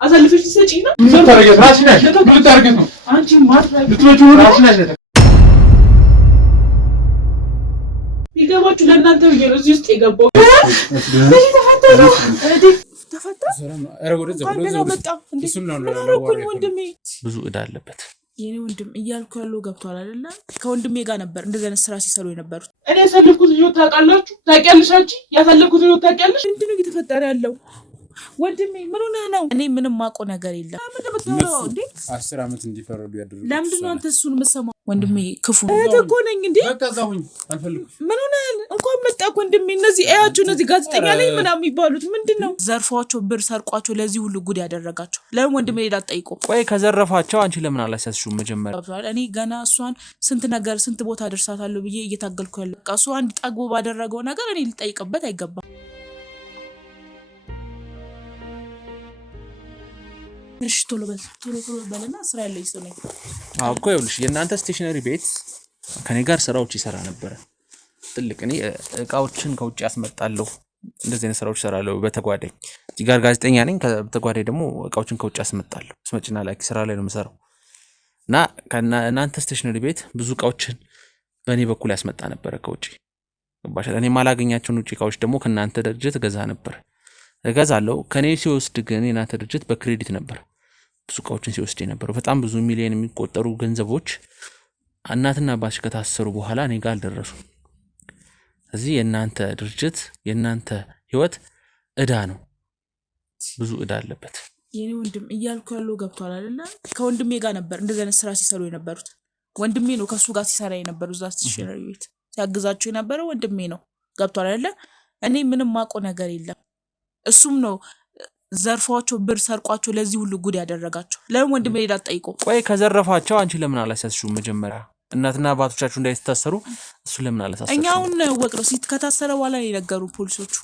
አሳልፈሽ ትሰጪና ምን ታረጋት? ራስሽ ነሽ። ምን ታረጋት ነው? አንቺ ማትረግ ልትመጪው ነው? ራስሽ ነሽ። ይገባችሁ ለእናንተ ብዬ ነው እዚህ ውስጥ የገባው። ብዙ እዳ አለበት የኔ ወንድም እያልኩ ያለው ገብቷል አይደለ? ከወንድሜ ጋር ነበር እንደዚህ አይነት ስራ ሲሰሩ የነበሩት። እኔ ያሳለፍኩት ህይወት ታውቃላችሁ? ታውቂያለሽ? አንቺ ያሳለፍኩት ህይወት ታውቂያለሽ? ምንድነው እየተፈጠረ ያለው? ወንድሜ ምን ሆነህ ነው? እኔ ምንም ማውቀው ነገር የለም። ምንድነው 10 ዓመት እንዲፈረዱ ያደረጉት? ለምንድን ነው አንተ እሱን የምትሰማው? ወንድሜ ክፉ ነው እኮ ነኝ እንዴ? በቃ ዛሁኝ አልፈልግም። ምን ሆነህ እንኳን መጣህ ወንድሜ? እነዚህ አያችሁ እነዚህ ጋዜጠኛ ላይ ምናምን የሚባሉት ምንድነው? ዘርፏቸው ብር ሰርቋቸው ለዚህ ሁሉ ጉድ ያደረጋቸው ለምን ወንድሜ ሄዳ ጠይቆ? ቆይ ከዘረፋቸው አንቺ ለምን አላሳስሽው? መጀመሪያ እኔ ገና እሷን ስንት ቦታ አደርሳታለሁ ብዬ እየታገልኩ ያለው በቃ እሷ አንድ ጠግቦ ባደረገው ነገር እኔ ልጠይቅበት አይገባም። እሺ ቶሎ በልና ስራ ያለኝ ሰው ነኝ። አዎ እኮ ይኸውልሽ የእናንተ ስቴሽነሪ ቤት ከኔ ጋር ስራዎች ይሰራ ነበር። ትልቅ እኔ እቃዎችን ከውጭ ያስመጣለሁ እንደዚህ አይነት ስራዎች ይሰራለሁ በተጓዳኝ። እዚህ ጋር ጋዜጠኛ ነኝ፣ በተጓዳኝ ደግሞ እቃዎችን ከውጭ ያስመጣለሁ። ስመጭና ላኪ ስራ ላይ ነው የምሰራው እና ከእናንተ ስቴሽነሪ ቤት ብዙ እቃዎችን በእኔ በኩል ያስመጣ ነበር ከውጭ። ባሻ እኔ ማላገኛቸውን ውጭ እቃዎች ደግሞ ከእናንተ ድርጅት ገዛ ነበር። እገዛለሁ ከኔ ሲወስድ ግን የእናንተ ድርጅት በክሬዲት ነበር ብዙ እቃዎችን ሲወስድ የነበረው። በጣም ብዙ ሚሊዮን የሚቆጠሩ ገንዘቦች እናትና አባትሽ ከታሰሩ በኋላ እኔ ጋር አልደረሱም። ስለዚህ የእናንተ ድርጅት የእናንተ ህይወት እዳ ነው፣ ብዙ እዳ አለበት። የኔ ወንድም እያልኩ ያለው ገብቷል አይደለ? ከወንድሜ ጋር ነበር እንደዚህ አይነት ስራ ሲሰሩ የነበሩት። ወንድሜ ነው ከሱ ጋር ሲሰራ የነበረው እዛ ስቴሽነሪ ቤት ሲያግዛቸው የነበረው ወንድሜ ነው። ገብቷል አይደለ? እኔ ምንም ማውቀው ነገር የለም። እሱም ነው ዘርፏቸው ብር ሰርቋቸው ለዚህ ሁሉ ጉድ ያደረጋቸው ለምን ወንድሜ ሄዳ ጠይቆ? ቆይ ከዘረፋቸው አንቺ ለምን አላሳስሽው? መጀመሪያ እናትና አባቶቻችሁ እንዳይታሰሩ እሱ ለምን አላሳስሽው? እኛውን ወቅሮ ከታሰረ በኋላ የነገሩ ፖሊሶቹ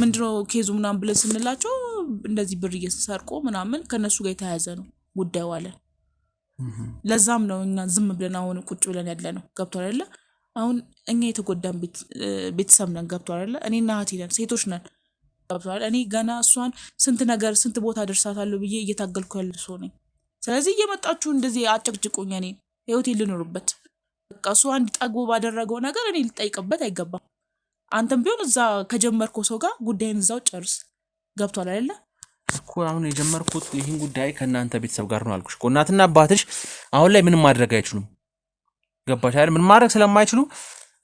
ምንድነው ኬዙ ምናምን ብለን ስንላቸው እንደዚህ ብር እየሰርቆ ምናምን ከነሱ ጋር የተያያዘ ነው ጉዳዩ አለ። ለዛም ነው እኛ ዝም ብለን አሁን ቁጭ ብለን ያለ ነው። ገብቷል አይደለ? አሁን እኛ የተጎዳን ቤተሰብ ነን። ገብቷል አይደለ? እኔና እህቴ ነን፣ ሴቶች ነን። ገብቷል። እኔ ገና እሷን ስንት ቦታ አደርሳታለሁ ብዬ እየታገልኩ ያለ ሰው ነኝ። ስለዚህ እየመጣችሁ እንደዚህ አጨቅጭቁኝ እኔ ህይወቴን ልኖርበት። በቃ እሱ አንድ ጠግቦ ባደረገው ነገር እኔ ልጠይቅበት አይገባም። አንተም ቢሆን እዛ ከጀመርከው ሰው ጋር ጉዳይን እዛው ጨርስ። ገብቷል አይደለ? እኮ አሁን የጀመርኩት ይህን ጉዳይ ከእናንተ ቤተሰብ ጋር ነው አልኩሽ እኮ። እናትና አባትሽ አሁን ላይ ምንም ማድረግ አይችሉም። ገባሽ አይደል? ምን ማድረግ ስለማይችሉ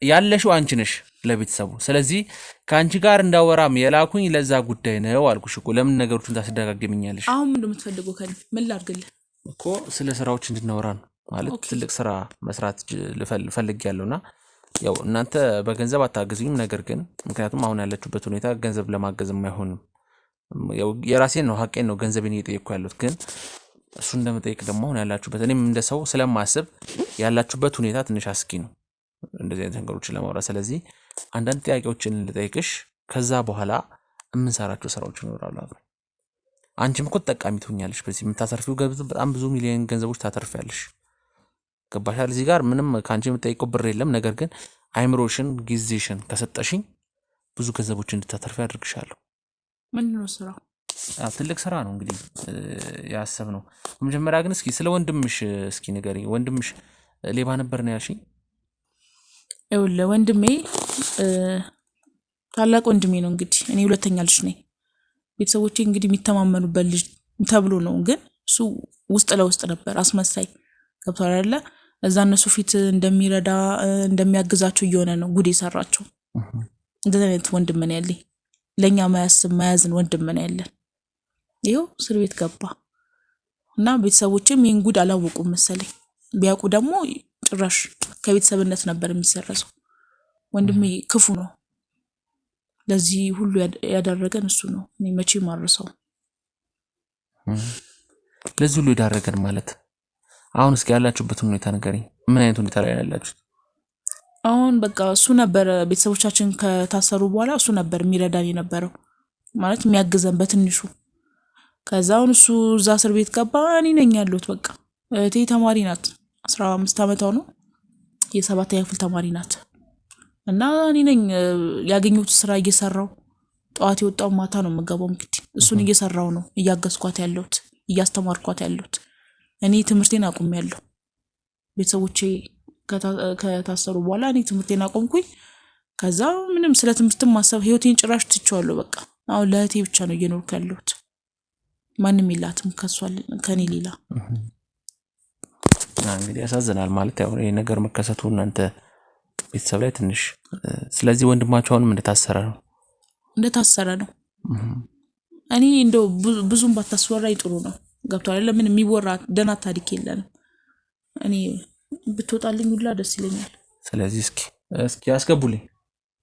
ያለሽው አንቺ ነሽ ለቤተሰቡ። ስለዚህ ከአንቺ ጋር እንዳወራም የላኩኝ ለዛ ጉዳይ ነው አልኩሽ እኮ። ለምን ነገሮችን ታስደጋግሚኛለሽ? አሁን ምን እንደምትፈልገው ከኔ ምን ላድርግልህ እኮ? ስለ ስራዎች እንድናወራ ነው ማለት ትልቅ ስራ መስራት ፈልጌያለሁና ያው እናንተ በገንዘብ አታግዙኝም። ነገር ግን ምክንያቱም አሁን ያለችሁበት ሁኔታ ገንዘብ ለማገዝ አይሆንም። ያው የራሴን ነው ሀቄን ነው ገንዘቤን እየጠየቅኩ ያለሁት። ግን እሱ እንደምጠይቅ ደግሞ አሁን ያላችሁበት እኔም እንደ ሰው ስለማስብ ያላችሁበት ሁኔታ ትንሽ አስኪ ነው እንደዚህ አይነት ነገሮችን ለማውራት። ስለዚህ አንዳንድ ጥያቄዎችን ልጠይቅሽ፣ ከዛ በኋላ የምንሰራቸው ስራዎች ይኖራሉ አብረን። አንቺም እኮ ተጠቃሚ ትሆኛለሽ። በዚህ የምታተርፊው በጣም ብዙ ሚሊዮን ገንዘቦች ታተርፊያለሽ። ገባሻል? እዚህ ጋር ምንም ከአንቺ የምጠይቀው ብር የለም። ነገር ግን አይምሮሽን ጊዜሽን ከሰጠሽኝ ብዙ ገንዘቦችን እንድታተርፊ አድርግሻለሁ። ምንድነው ስራው? ትልቅ ስራ ነው እንግዲህ ያሰብነው። በመጀመሪያ ግን እስኪ ስለ ወንድምሽ እስኪ ንገሪኝ። ወንድምሽ ሌባ ነበር ነው ያልሽኝ? ይኸውልህ ወንድሜ ታላቅ ወንድሜ ነው። እንግዲህ እኔ ሁለተኛ ልጅ ነኝ። ቤተሰቦቼ እንግዲህ የሚተማመኑበት ልጅ ተብሎ ነው። ግን እሱ ውስጥ ለውስጥ ነበር አስመሳይ። ገብቷል አይደለ? እዛ እነሱ ፊት እንደሚረዳ እንደሚያግዛቸው እየሆነ ነው ጉድ የሰራቸው። እንደዚህ አይነት ወንድም ነው ያለኝ። ለኛ ማያዝን ወንድም ነው ያለን። ይኸው እስር ቤት ገባ እና ቤተሰቦቼም ይህን ጉድ አላወቁም መሰለኝ። ቢያውቁ ደግሞ ጭራሽ ከቤተሰብነት ነበር የሚሰረሰው። ወንድሜ ክፉ ነው። ለዚህ ሁሉ ያደረገን እሱ ነው። እኔ መቼም አልረሳውም። ለዚህ ሁሉ ያደረገን ማለት አሁን እስኪ ያላችሁበት ሁኔታ ንገሪኝ። ምን አይነት ሁኔታ ላይ ያላችሁት? አሁን በቃ እሱ ነበር ቤተሰቦቻችን ከታሰሩ በኋላ እሱ ነበር የሚረዳን የነበረው ማለት የሚያግዘን በትንሹ። ከዛ አሁን እሱ እዛ እስር ቤት ገባ። እኔ ነኝ ያለሁት በቃ። እህቴ ተማሪ ናት፣ 15 ዓመቷ ነው፣ የ7ኛ ክፍል ተማሪ ናት። እና እኔ ነኝ ያገኘሁት ስራ እየሰራው ጠዋት የወጣው ማታ ነው የምገባው። እንግዲህ እሱን እየሰራው ነው እያገዝኳት ያለሁት እያስተማርኳት ያለሁት። እኔ ትምህርቴን አቁሜያለሁ። ቤተሰቦቼ ከታሰሩ በኋላ እኔ ትምህርቴን አቆምኩኝ። ከዛ ምንም ስለ ትምህርትም ማሰብ ህይወቴን ጭራሽ ትቼዋለሁ። በቃ አሁን ለእህቴ ብቻ ነው እየኖርኩ ያለሁት። ማንም የላትም ከኔ ሌላ። እንግዲህ ያሳዝናል ማለት ያው ይሄ ነገር መከሰቱ እናንተ ቤተሰብ ላይ ትንሽ። ስለዚህ ወንድማችሁ አሁንም እንደታሰረ ነው። እኔ እንደው ብዙም ባታስወራኝ ጥሩ ነው። ገብቷል። ለምን የሚወራ ደህና ታሪክ የለንም። እኔ ብትወጣልኝ ሁላ ደስ ይለኛል። ስለዚህ እስኪ አስገቡልኝ።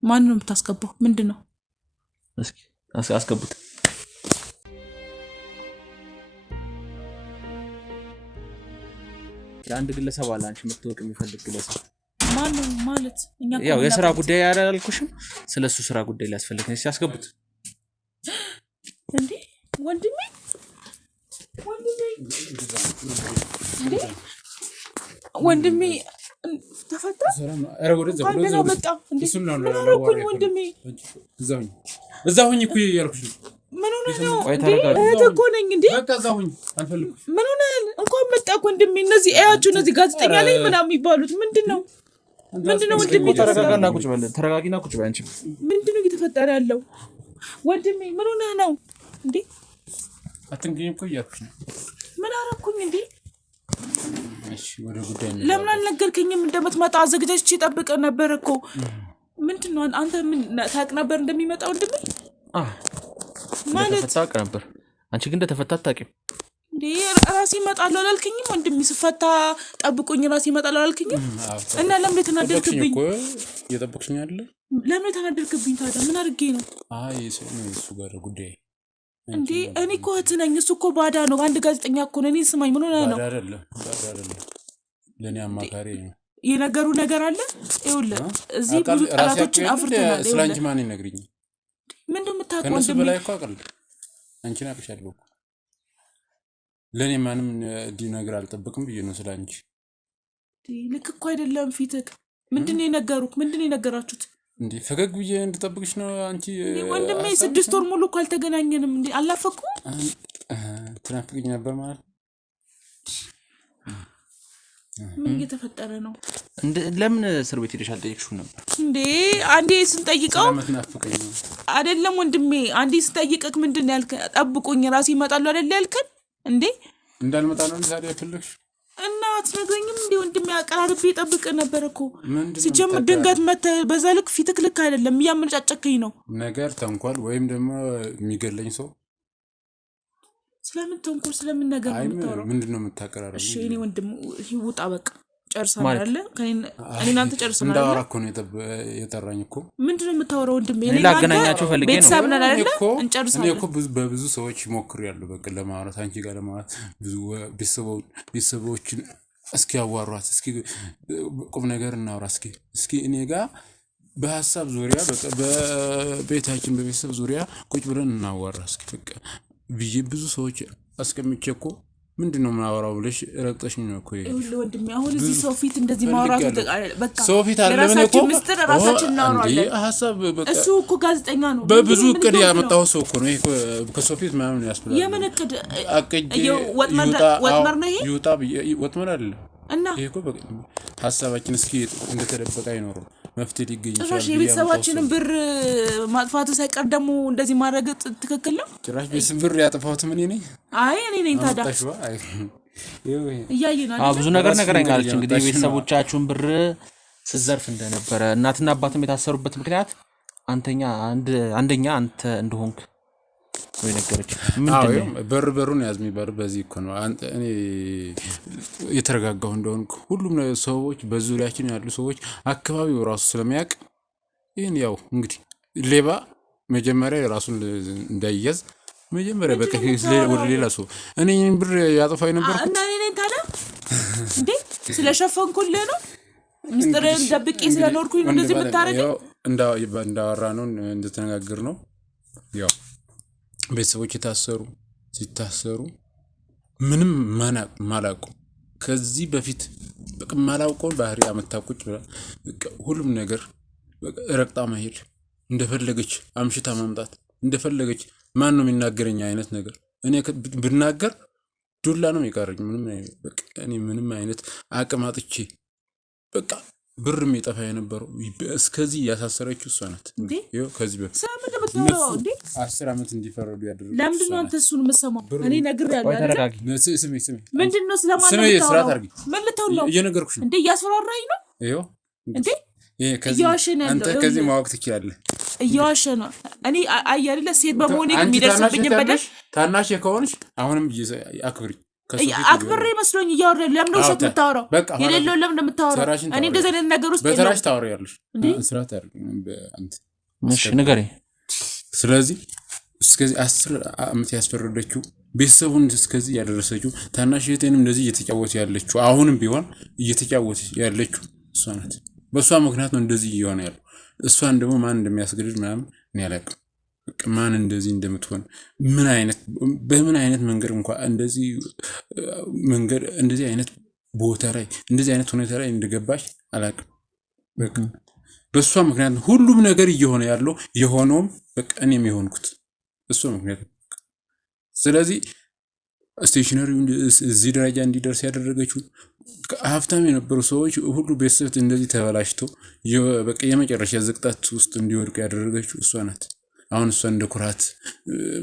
ማን ነው የምታስገባው? ምንድነው? እስኪ አስገቡት። አንድ ግለሰብ አለ አንቺ የምትወቅ የሚፈልግ ግለሰብ ማን ነው ማለት? ያው የሥራ ጉዳይ ያላልኩሽም ስለሱ ሥራ ጉዳይ ሊያስፈልግ ነው። ሲያስገቡት እንዴ ወንድሜ ተፈታ። ወንድሜ እዛሁኝ እኮ ያልኩሽ ምን ሆነህ ነው? እህት እኮ ነኝ እንዴ። ምን ሆነህ እንኳን መጣህ ወንድሜ። እነዚህ እያችሁ እነዚህ ጋዜጠኛ ላይ ምናምን የሚባሉት ምንድነው ወንድሜ? ተረጋጊና ቁጭ በይ አንቺ። ምንድነው እየተፈጠረ ያለው ወንድሜ? ምን ሆነህ ነው እንዴ? አትንገኝ እኮ እያልኩሽ ነው። ምን አደረኩኝ እንዴ? እሺ ወደ ጉዳይ ነው። ለምን አልነገርከኝም? እንደምትመጣ አዘግጀሽ ጠብቀህ ነበር እኮ። ምንድነው አንተ ምን ታውቅ ነበር እንደሚመጣ ወንድሜ? ማለት ታውቅ ነበር። አንቺ ግን እንደተፈታ አታውቂም እንዴ? ራሴ እመጣለሁ አላልከኝም? ወንድሜ ስፈታ ጠብቁኝ ራሴ እመጣለሁ አላልከኝም? እና ለምን ተናደድክብኝ? እየጠበቅሽኝ አይደል? ለምን ተናደድክብኝ ታዲያ? ምን አድርጌ ነው? አይ እሱ ጋር ጉዳይ እንዴ እኔ እኮ እህት ነኝ። እሱ እኮ ባዳ ነው። አንድ ጋዜጠኛ እኮ ነው። እኔ ስማኝ፣ ምን ሆነህ ነው? ባዳ አይደለም ለኔ አማካሪ ነው። የነገሩ ነገር አለ። ይኸውልህ እዚህ ብዙ ጠላቶችን አፍርተናል። ስላንቺ ማን ይነግሪኝ? ምንድነው የምታውቀው? ከነሱ በላይ እኮ አውቃለሁ። አንቺን አውቅሻለሁ እኮ። ለኔ ማንም እንዲነግር አልጠብቅም ብዬ ነው ስላንቺ። ልክ እኮ አይደለም ፊትህ። ምንድነው የነገሩት? ምንድነው የነገራችሁት? እንዴ ፈገግ ብዬ እንድጠብቅሽ ነው አንቺ። ወንድሜ 6 ወር ሙሉ እኮ አልተገናኘንም። እንዴ አላፈኩ? ትናፍቅኝ ነበር ማለት ምን እየተፈጠረ ነው? ለምን እስር ቤት ሄደሽ አልጠየቅሽውም ነበር እንዴ? አንዴ ስንጠይቀው አይደለም ወንድሜ፣ አንዴ ስንጠይቅክ ምንድነው ያልከኝ? ጠብቁኝ ራሴ እመጣለሁ አይደል ያልከኝ እንዴ? እንዳልመጣ ነው ታዲያ ያፈልግሽ እና አትነግረኝም እንዴ? ወንድሜ አቀራርቤ ጠብቅ ነበር እኮ። ሲጀምር ድንገት መተህ በዛ ልክ ፊትክ ልክ አይደለም። እያመነጫጨከኝ ነው። ነገር ተንኮል ወይም ደግሞ የሚገለኝ ሰው ስለምን ተንኮል ስለምን ነገር ነው የምታወራው? ምንድነው የምታቀራረው? እሺ እኔ ወንድም ይውጣ በቃ ጨርሰናል አይደል? እኔ እናንተ ጨርሰናል አይደል? እንዳወራ እኮ ነው የጠራኝ እኮ። ምንድነው የምታወራው ወንድሜ? እኔ ላገናኛችሁ ፈልጌ ነው። ቤተሰብ ነን አይደል? እንጨርሳለን። እኔ እኮ በብዙ ሰዎች ሞክሬያለሁ በቃ ለማውራት፣ አንቺ ጋር ለማውራት ብዙ ቤተሰቦችን እስኪ ያዋሯት፣ እስኪ ቁም ነገር እናውራ፣ እስኪ እኔ ጋር በሐሳብ ዙሪያ በቃ በቤታችን በቤተሰብ ዙሪያ ቁጭ ብለን እናዋራ እስኪ በቃ ብዬ ብዙ ሰዎች አስቀምጬ እኮ ምንድነው የማወራው ብለሽ ረግጠሽኝ ነው እኮ። ይኸውልህ ወንድሜ አሁን እዚህ ሰው ፊት እንደዚህ ማውራት በቃ ሰው ፊት አይደለም እኮ ሚስጥር ራሳችን እናወራለን። ሐሳብ በቃ እሱ እኮ ጋዜጠኛ ነው። በብዙ እቅድ ያመጣው ሰው እኮ ነው። ይሄ ከሰው ፊት ምናምን ያስብላል። የምን እቅድ? ወጥመር ነው ይሄ? ይውጣ ወጥመር አይደለም እና ይሄ እኮ በቃ ሐሳባችን እስኪ እንደተደበቀ አይኖርም መፍትሄ ሊገኝ ይችላል። ጭራሽ የቤተሰባችንን ብር ማጥፋቱ ሳይቀር ደግሞ እንደዚህ ማድረግ ትክክል ነው? ጭራሽ ቤተሰብ ብር ያጠፋሁት ምን ነኝ? አይ እኔ ነኝ ታዲያ። እያየናል ብዙ ነገር ነገረኛለች። እንግዲህ ቤተሰቦቻችሁን ብር ስዘርፍ እንደነበረ እናትና አባትም የታሰሩበት ምክንያት አንደኛ አንተ እንደሆንክ ወይ ነገረች። ምንድነው በሩን ያዝ የሚባለው በዚህ እኮ ነው። እኔ የተረጋጋሁ እንደሆንኩ ሁሉም ሰዎች በዙሪያችን ያሉ ሰዎች አካባቢው ራሱ ስለሚያውቅ ይሄን ያው እንግዲህ ሌባ መጀመሪያ ራሱን እንዳይያዝ መጀመሪያ በቃ ወደ ሌላ ሰው እኔ ብር ያጠፋኝ ነበር እና እኔ ነኝ ታዲያ እንዴ? ስለሸፈንኩልህ ነው ሚስጥርን ደብቄ ስለኖርኩኝ ነው እንደዚህ የምታረገው? እንዳወራ ነው እንደተነጋገር ነው ያው ቤተሰቦች ሲታሰሩ ምንም ማላውቁ ከዚህ በፊት በቃ ማላውቀው ባህሪ አመጣቁጭ ሁሉም ነገር በቃ ረቅጣ መሄድ እንደፈለገች አምሽታ ማምጣት እንደፈለገች ማን ነው የሚናገረኝ አይነት ነገር እኔ ብናገር ዱላ ነው የሚቀረኝ ምንም አይነት አቅም አጥቼ በቃ ብር የሚጠፋ የነበረው እስከዚህ ያሳሰረችው እሷ ናት ይኸው ከዚህ በፊት 10 ዓመት እንዲፈረዱ ያደረገው ለምንድን ነው አንተ እሱን የምትሰማው እኔ ነግሬያለሁ አይደል ስሚ ምንድን ነው ስለማን ነው ስራት አድርጊ ምን ልተው ነው እየነገርኩሽ እንዴ እያስፈራራኝ ነው ይኸው እንዴ ከዚህ አንተ ከዚህ ማወቅ ትችላለህ እየዋሸ ነው እኔ አይደለ ሴት በመሆኔ የሚደርስብኝ በደል ታናሽ ከሆንሽ አሁንም አክብሪ አክብሬ መስሎኝ እያወራሁ ለምን ነው ውሸት የምታወራው የሌለው ለምን ነው የምታወራው እኔ እንደዚህ አይነት ነገር ውስጥ በተራሽ ታወሪያለሽ ስራት አድርጊ አንተ እሺ ንገረኝ ስለዚህ እስከዚህ 10 ዓመት ያስፈረደችው ቤተሰቡን እስከዚህ ያደረሰችው ታናሽ እህቴንም እንደዚህ እየተጫወተ ያለችው አሁንም ቢሆን እየተጫወተ ያለችው እሷ ናት በሷ ምክንያት ነው እንደዚህ እየሆነ ያለው እሷን ደግሞ ማን እንደሚያስገድድ ምናምን እኔ አላውቅም ማን እንደዚህ እንደምትሆን በምን አይነት መንገድ እንኳን እንደዚህ መንገድ እንደዚህ አይነት ቦታ ላይ እንደዚህ አይነት ሁኔታ ላይ እንደገባች አላውቅም በቃ በሷ ምክንያት ሁሉም ነገር እየሆነ ያለው የሆነውም በቃ እኔም የሆንኩት እሷ ምክንያት ስለዚህ ስቴሽነሪው እዚህ ደረጃ እንዲደርስ ያደረገችው ሀብታም የነበሩ ሰዎች ሁሉ ቤተሰብ እንደዚህ ተበላሽተው በቃ የመጨረሻ ዝቅጣት ውስጥ እንዲወድቁ ያደረገችው እሷ ናት አሁን እሷ እንደ ኩራት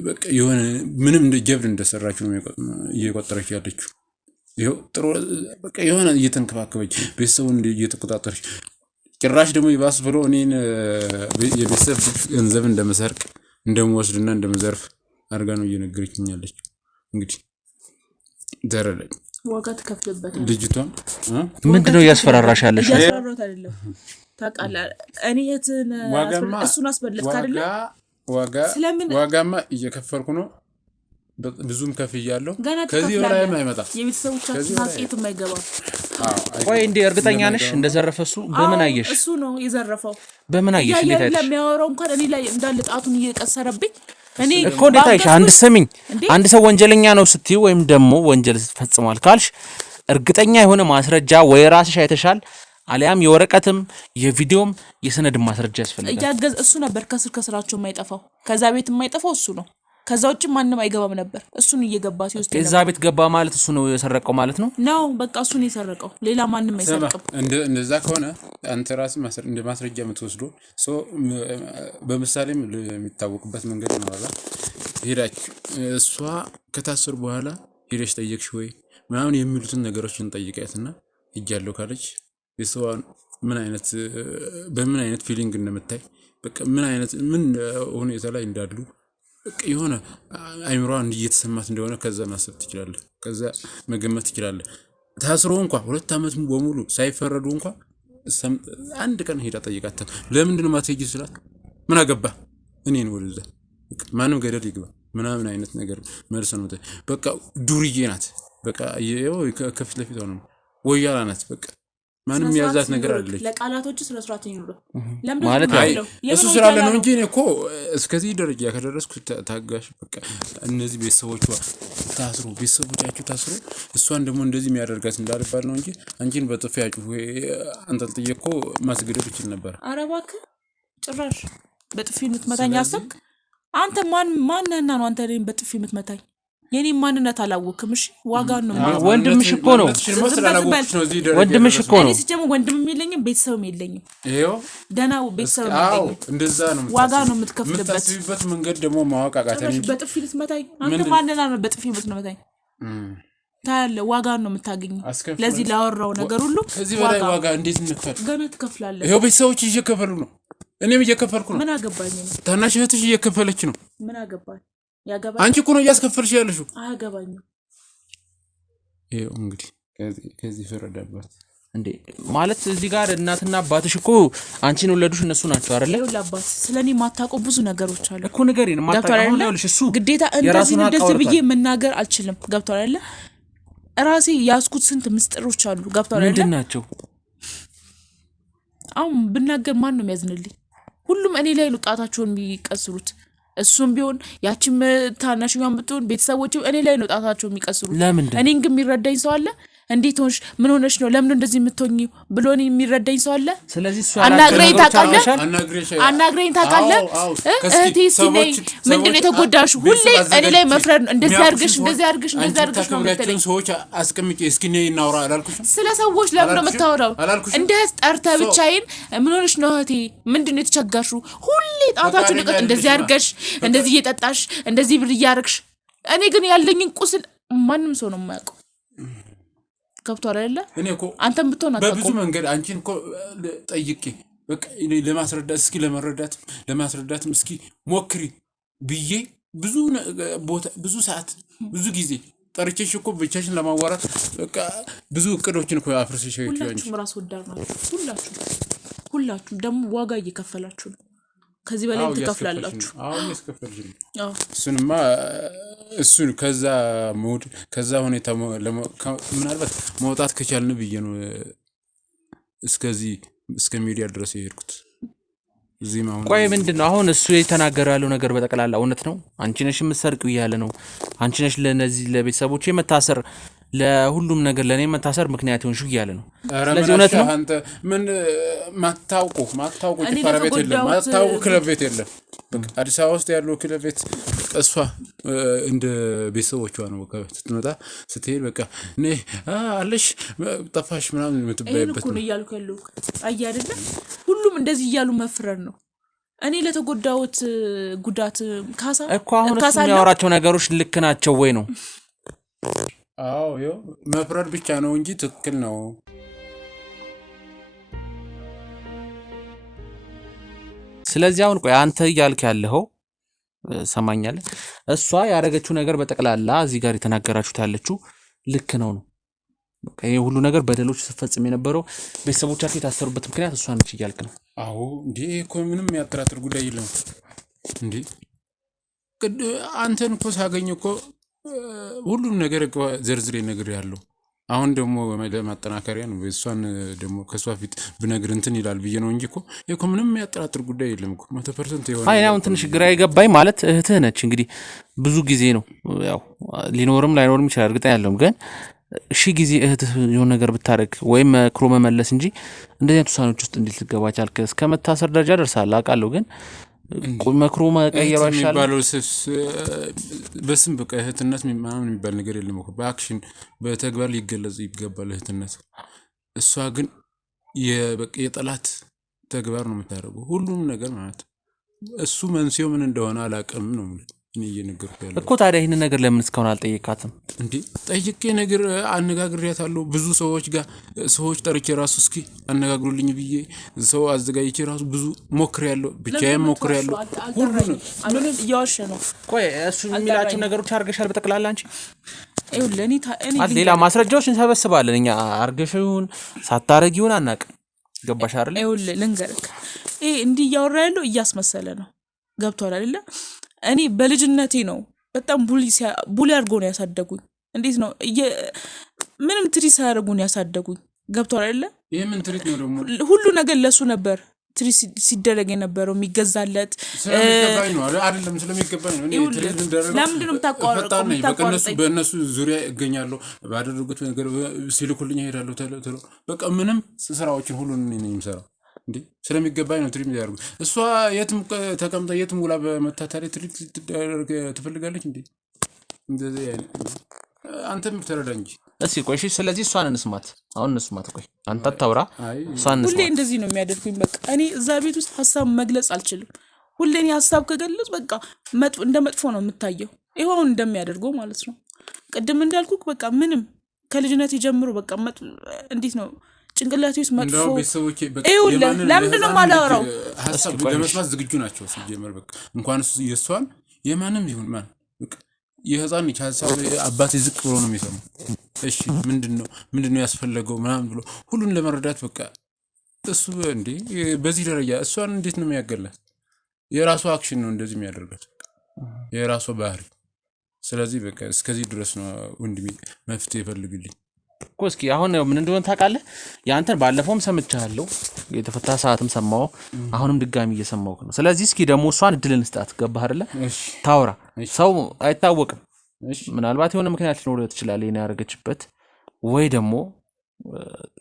በቃ የሆነ ምንም እንደ ጀብድ እንደሰራችሁ ነው እየቆጠረች ያለችው ይሄው ጥሩ በቃ የሆነ እየተንከባከበች ቤተሰቡን እየተቆጣጠረች ጭራሽ ደግሞ ይባስ ብሎ እኔን የቤተሰብ ገንዘብ እንደመሰርቅ እንደምወስድና እንደምዘርፍ አድርጋ ነው እየነገረችኝ ያለችው እንግዲህ ደረለኝ ዋጋ ተከፍለበት ልጅቷም ምንድነው ያስፈራራሽ ያለሽ ያስፈራራት አይደለም ታውቃለህ እኔ እሱን አስበለፍክ አይደለ ዋጋማ እየከፈልኩ ነው ብዙም ከፍያለሁ ከዚህ በላይ አይመጣ የቤተሰቦቻችን ሀቄት የማይገባ ቆይ እንዴ እርግጠኛ ነሽ እንደዘረፈሱ በምን አየሽ እሱ ነው የዘረፈው በምን አየሽ እንዴት አይተሽ ለሚያወራው እንኳን እኔ ላይ እንዳለ ጣቱን እየቀሰረብኝ እኔ እኮ እንዴት አይሽ አንድ ስሚኝ አንድ ሰው ወንጀለኛ ነው ስትይ ወይም ደግሞ ወንጀል ፈጽሟል ካልሽ እርግጠኛ የሆነ ማስረጃ ወይ ራስሽ አይተሻል አሊያም የወረቀትም የቪዲዮም የሰነድ ማስረጃ ያስፈልጋል ያገዝ እሱ ነበር ከስራቸው የማይጠፋው ከዛ ቤት የማይጠፋው እሱ ነው ከዛ ውጭ ማንንም አይገባም ነበር እሱን እየገባ ሲወስድ ከዛ ቤት ገባ ማለት እሱ ነው የሰረቀው ማለት ነው በቃ እሱ ነው የሰረቀው ሌላ ማንንም አይሰርቅም እንደዛ ከሆነ አንተ ራስህ እንደ ማስረጃ የምትወስደው በምሳሌም የሚታወቅበት መንገድ ነው አይደል ሄዳች እሷ ከታሰር በኋላ ሄደሽ ጠየቅሽ ወይ ምናምን የሚሉትን ነገሮችን ጠይቂያትና ይያለው ካለች የሰዋን በምን አይነት ፊሊንግ እንደምታይ በቃ ምን ሁኔታ ላይ እንዳሉ የሆነ አይምሮዋን እየተሰማት እንደሆነ ከዛ ማሰብ ትችላለህ ከዛ መገመት ትችላለህ ታስሮ እንኳን 2 ዓመት በሙሉ ሳይፈረዱ እንኳን አንድ ቀን ሄዳ ጠይቃታ ለምንድን ነው ማትሄጂ ስላት ምን አገባ እኔን ወልደ ማንም ገደል ይግባ ምናምን አይነት ነገር መልስ ነው በቃ ዱርዬ ናት በቃ ከፊት ለፊት ሆነ ወያላ ናት በቃ ማንም ያዛት ነገር አይደለች ለቃላቶች ስለስራት ይኑር ማለት እሱ ስላለ ነው እንጂ እኮ እስከዚህ ደረጃ ከደረስኩ ታጋሽ በቃ እነዚህ ቤተሰቦቻቸው ታስሮ እሷን ደግሞ እንደዚህ የሚያደርጋት እንዳልባል ነው እንጂ አንቺን በጥፊ ያጩ አንጠልጥዬ እኮ ማስገደድ ይችል ነበር ኧረ እባክህ ጭራሽ በጥፊ የምትመታኝ አሰብክ አንተ ማንነና ነው አንተ እኔን በጥፊ የምትመታኝ የኔ ማንነት አላወቅም እሺ ዋጋ ነው ወንድምሽ እኮ ነው ወንድምሽ እኮ ነው እኔ ሲጀም ወንድም የለኝም ቤተሰብም የለኝም ይሄው ደናው ቤተሰብ የለኝም እንደዛ ነው ዋጋ ነው የምትከፍልበት መንገድ ደግሞ ማወቅ አቃተኝ በጥፊ ልትመታኝ አንተ ማንነና ነው በጥፊ የምትመታኝ ታለ ዋጋ ነው የምታገኝ ለዚህ ላወራው ነገር ሁሉ ከዚህ በላይ ዋጋ እንዴት እንከፍል ገና ትከፍላለህ ይሄው ቤተሰቦች እየከፈሉ ነው እኔም እየከፈልኩ ነው ምን አገባኝ ነው ታናሽ እህትሽ እየከፈለች ነው ምን አገባኝ ያገባኝ አንቺ እኮ ነው እያስከፈልሽ ያለሽው አያገባኝ ይሄው እንግዲህ ከዚህ ፈረደባት እንዴ ማለት እዚህ ጋር እናትና አባትሽ እኮ አንቺን ወለዱሽ እነሱ ናቸው አይደል ይኸውልህ አባት ስለኔ ማታውቀው ብዙ ነገሮች አሉ እኮ ንገሪን ማታውቀው ይኸውልሽ እሱ ግዴታ እንደዚህ ብዬ መናገር አልችልም ገብቷል አይደል ራሴ ያስኩት ስንት ምስጥሮች አሉ ገብቷል አይደል ምንድን ናቸው አሁን ብናገር ማን ነው የሚያዝንልኝ ሁሉም እኔ ላይ ጣታቸውን የሚቀስሩት እሱም ቢሆን ያቺም ታናሽኛም ብትሆን ቤተሰቦች እኔ ላይ ነው ጣታቸው የሚቀስሩት እኔን ግን የሚረዳኝ ሰው አለ እንዴት ሆንሽ ምን ሆነሽ ነው ለምን እንደዚህ የምትሆኚው ብሎ የሚረዳኝ ሰው አለ ስለዚህ እሱ አናግረኝ ታውቃለህ እህቴ ሲነኝ ምንድነው የተጎዳሽው ሁሌ እኔ ላይ መፍረድ እንደዚህ አድርገሽ ነው የምትለኝ ሰዎች አስቀምጪ እስኪ ነይ እናውራ አላልኩሽም ስለ ሰዎች ለምን ነው የምታወራው እንደ ጠርተ ብቻዬን ምን ሆነሽ ነው እህቴ ምንድነው የተቸገርሽው ሁሌ ጣታችሁ ልቀቅ እንደዚህ አድርገሽ እንደዚህ እየጠጣሽ እንደዚህ ብር እያረግሽ እኔ ግን ያለኝን ቁስል ማንም ሰው ነው የማያውቀው ገብቷል አይደለ እኔ እኮ አንተም ብትሆን አታውቀው በብዙ መንገድ አንቺን እኮ ጠይቄ በቃ ለማስረዳት እስኪ ለማስረዳትም እስኪ ሞክሪ ብዬ ብዙ ቦታ ብዙ ሰዓት ብዙ ጊዜ ጠርቼሽ እኮ ብቻሽን ለማዋራት በቃ ብዙ እቅዶችን እኮ አፍርሰሽ ሁላችሁም ራስ ወዳድ ናችሁ ሁላችሁም ደግሞ ዋጋ እየከፈላችሁ ነው ከዚህ በላይ ትከፍላላችሁ እየከፈልሽ ነው እሱን ከዛ ሁኔታ ምናልባት መውጣት ከቻልን ብዬ ነው እስከ ሚዲያ ድረስ የሄድኩት እዚህም አሁን ቆይ ምንድነው አሁን እሱ የተናገረው ያለው ነገር በጠቅላላ እውነት ነው አንቺ ነሽ የምትሰርቂው እያለ ነው አንቺ ነሽ ለነዚህ ለቤተሰቦቼ መታሰር ለሁሉም ነገር ለኔ መታሰር ምክንያት ይሆንሽው እያለ ነው ስለዚህ እውነት ነው አንተ ምን ማታውቁ ጭፈራ ቤት የለም ማታውቁ ክለብ ቤት የለም አዲስ አበባ ውስጥ ያለው ክለብ ቤት እሷ እንደ ቤተሰቦቿ ነው ስትመጣ ስትሄድ በቃ ነይ አለሽ ጠፋሽ ምናምን የምትባይበት ነው እያልኩ ያለው አይ አይደለ ሁሉም እንደዚህ እያሉ መፍረር ነው እኔ ለተጎዳሁት ጉዳት ካሳ እኮ አሁን እሱ የሚያወራቸው ነገሮች ልክ ናቸው ወይ ነው አዎ መፍረድ ብቻ ነው እንጂ ትክክል ነው ስለዚህ አሁን ቆይ አንተ እያልክ ያለው ሰማኛለ እሷ ያደረገችው ነገር በጠቅላላ እዚህ ጋር የተናገራችሁት ያለችው ልክ ነው በቃ ይሄ ሁሉ ነገር በደሎች ሲፈጽም የነበረው ቤተሰቦቻቸው የታሰሩበት ምክንያት እሷ ነች እያልክ ነው አዎ እንዴ እኮ ምንም ያጠራጥር ጉዳይ የለም እንዴ አንተን እኮ ሳገኝ እኮ ሁሉም ነገር ዘርዝሬ ነገር ያለው አሁን ደግሞ ለማጠናከሪያ ነው እሷን ደግሞ ከሷ ፊት ብነግር እንትን ይላል ብዬ ነው እንጂ እኮ ምንም ያጠራጥር ጉዳይ የለም እኮ 100% ይሆናል አይ አሁን ትንሽ ግራ ይገባኝ ማለት እህትህ ነች እንግዲህ ብዙ ጊዜ ነው ያው ሊኖርም ላይኖርም ይችላል እርግጠኛ አይደለም ግን ጊዜ እህትህ የሆነ ነገር ብታረግ ወይም ክሮ መመለስ እንጂ እንደዚህ አይነት ውሳኔዎች ውስጥ እንዴት ልትገባ ቻልክ እስከመታሰር ደረጃ ደርሳለህ አውቃለሁ ግን መክሮ መቀየር ይሻላል በስም በቃ እህትነት ምናምን የሚባል ነገር የለም እኮ በአክሽን በተግባር ሊገለጽ ይገባል እህትነት እሷ ግን የጠላት ተግባር ነው የምታደርገው ሁሉም ነገር ማለት እሱ መንስኤው ምን እንደሆነ አላውቅም ነው እኔ እየነገርኩ ያለው እኮ ታዲያ ይሄን ነገር ለምን እስካሁን አልጠየቃትም እንዴ ጠይቄ ነገር አነጋግሬያታለሁ ብዙ ሰዎች ጋር ሰዎች ጠርቼ ራሱ እስኪ አነጋግሩልኝ ብዬ ሰው አዘጋጅቼ ራሱ ብዙ ሞክሬያለሁ ብቻዬን ሞክሬያለሁ ሁሉ ምን እያወሸ ነው ቆይ እሱ የሚላቸው ነገሮች አርገሻል በጠቅላላ አንቺ ለኔ ሌላ ማስረጃዎች እንሰበስባለን እኛ አርገሽውን ሳታረጊውን አናቅ ገባሽ አይደል ልንገርክ እንዲህ እያወራ ያለው እያስመሰለ ነው ገብቷል አይደለ እኔ በልጅነቴ ነው በጣም ቡሊ አድርጎ ነው ያሳደጉኝ እንዴት ነው ምንም ትሪት ሳያደርጉ ነው ያሳደጉኝ ገብቷል አይደለ ይሄ ምን ትሪት ነው ደግሞ ሁሉ ነገር ለሱ ነበር ትሪት ሲደረግ የነበረው የሚገዛለት ስለሚገባኝ ነው አይደለም ስለሚገባኝ ነው እኔ ትሪት እንደረገው ለምንድን ነው የምታቋርጠው በእነሱ ዙሪያ እገኛለሁ ባደረጉት ነገር ሲልኩልኝ እሄዳለሁ ተሎ በቃ ምንም ስራዎችን ሁሉ እኔ ነኝ የምሰራው እንዴ ስለሚገባኝ ነው ትሪት ያደርጉ እሷ የትም ተቀምጣ የትም ውላ በመታታሪ ትሪት ልትደረግ ትፈልጋለች እንዴ እንደዚህ አንተም ተረዳ እንጂ እስኪ ቆይ እሺ ስለዚህ እሷን እንስማት አሁን እንስማት ቆይ አንተ አታውራ እሷን እንስማት ሁሌ እንደዚህ ነው የሚያደርጉኝ በቃ እኔ እዛ ቤት ውስጥ ሐሳብ መግለጽ አልችልም ሁሌ እኔ ሐሳብ ከገለጽ በቃ መጥፎ ነው የምታየው ይሄው አሁን እንደሚያደርገው ማለት ነው ቅድም እንዳልኩክ በቃ ምንም ከልጅነት ጀምሮ በቃ እንዴት ነው ጭንቅላቴ ውስጥ መጥፎ እንደው ቤተሰቦቼ በቃ ለምንድን ነው ማላወራው ሐሳብ ለመስማት ዝግጁ ናቸው ሲጀመር በቃ እንኳን የሷን የማንም ይሁን ማን በቃ የህፃን ሐሳብ አባቴ ዝቅ ብሎ ነው የሚሰማው እሺ ምንድነው ያስፈልገው ምናምን ብሎ ሁሉን ለመረዳት በቃ እሱ እንዴ በዚህ ደረጃ እሷን እንዴት ነው የሚያገላት የራሱ አክሽን ነው እንደዚህ የሚያደርጋት የራሱ ባህሪ ስለዚህ በቃ እስከዚህ ድረስ ነው ወንድሜ መፍትሄ ይፈልግልኝ ኮስኪ አሁን ምን እንደሆነ ታውቃለህ ያንተን ባለፈውም ሰምቻለሁ የተፈታ ሰዓትም ሰማው አሁንም ድጋሚ እየሰማው ነው ስለዚህ እስኪ ደግሞ እሷን እድልን ስጣት ገባህ አይደለ ታውራ ሰው አይታወቅም ምናልባት የሆነ ምክንያት ሊኖር ይችላል ይሄን ያደረገችበት ወይ ደግሞ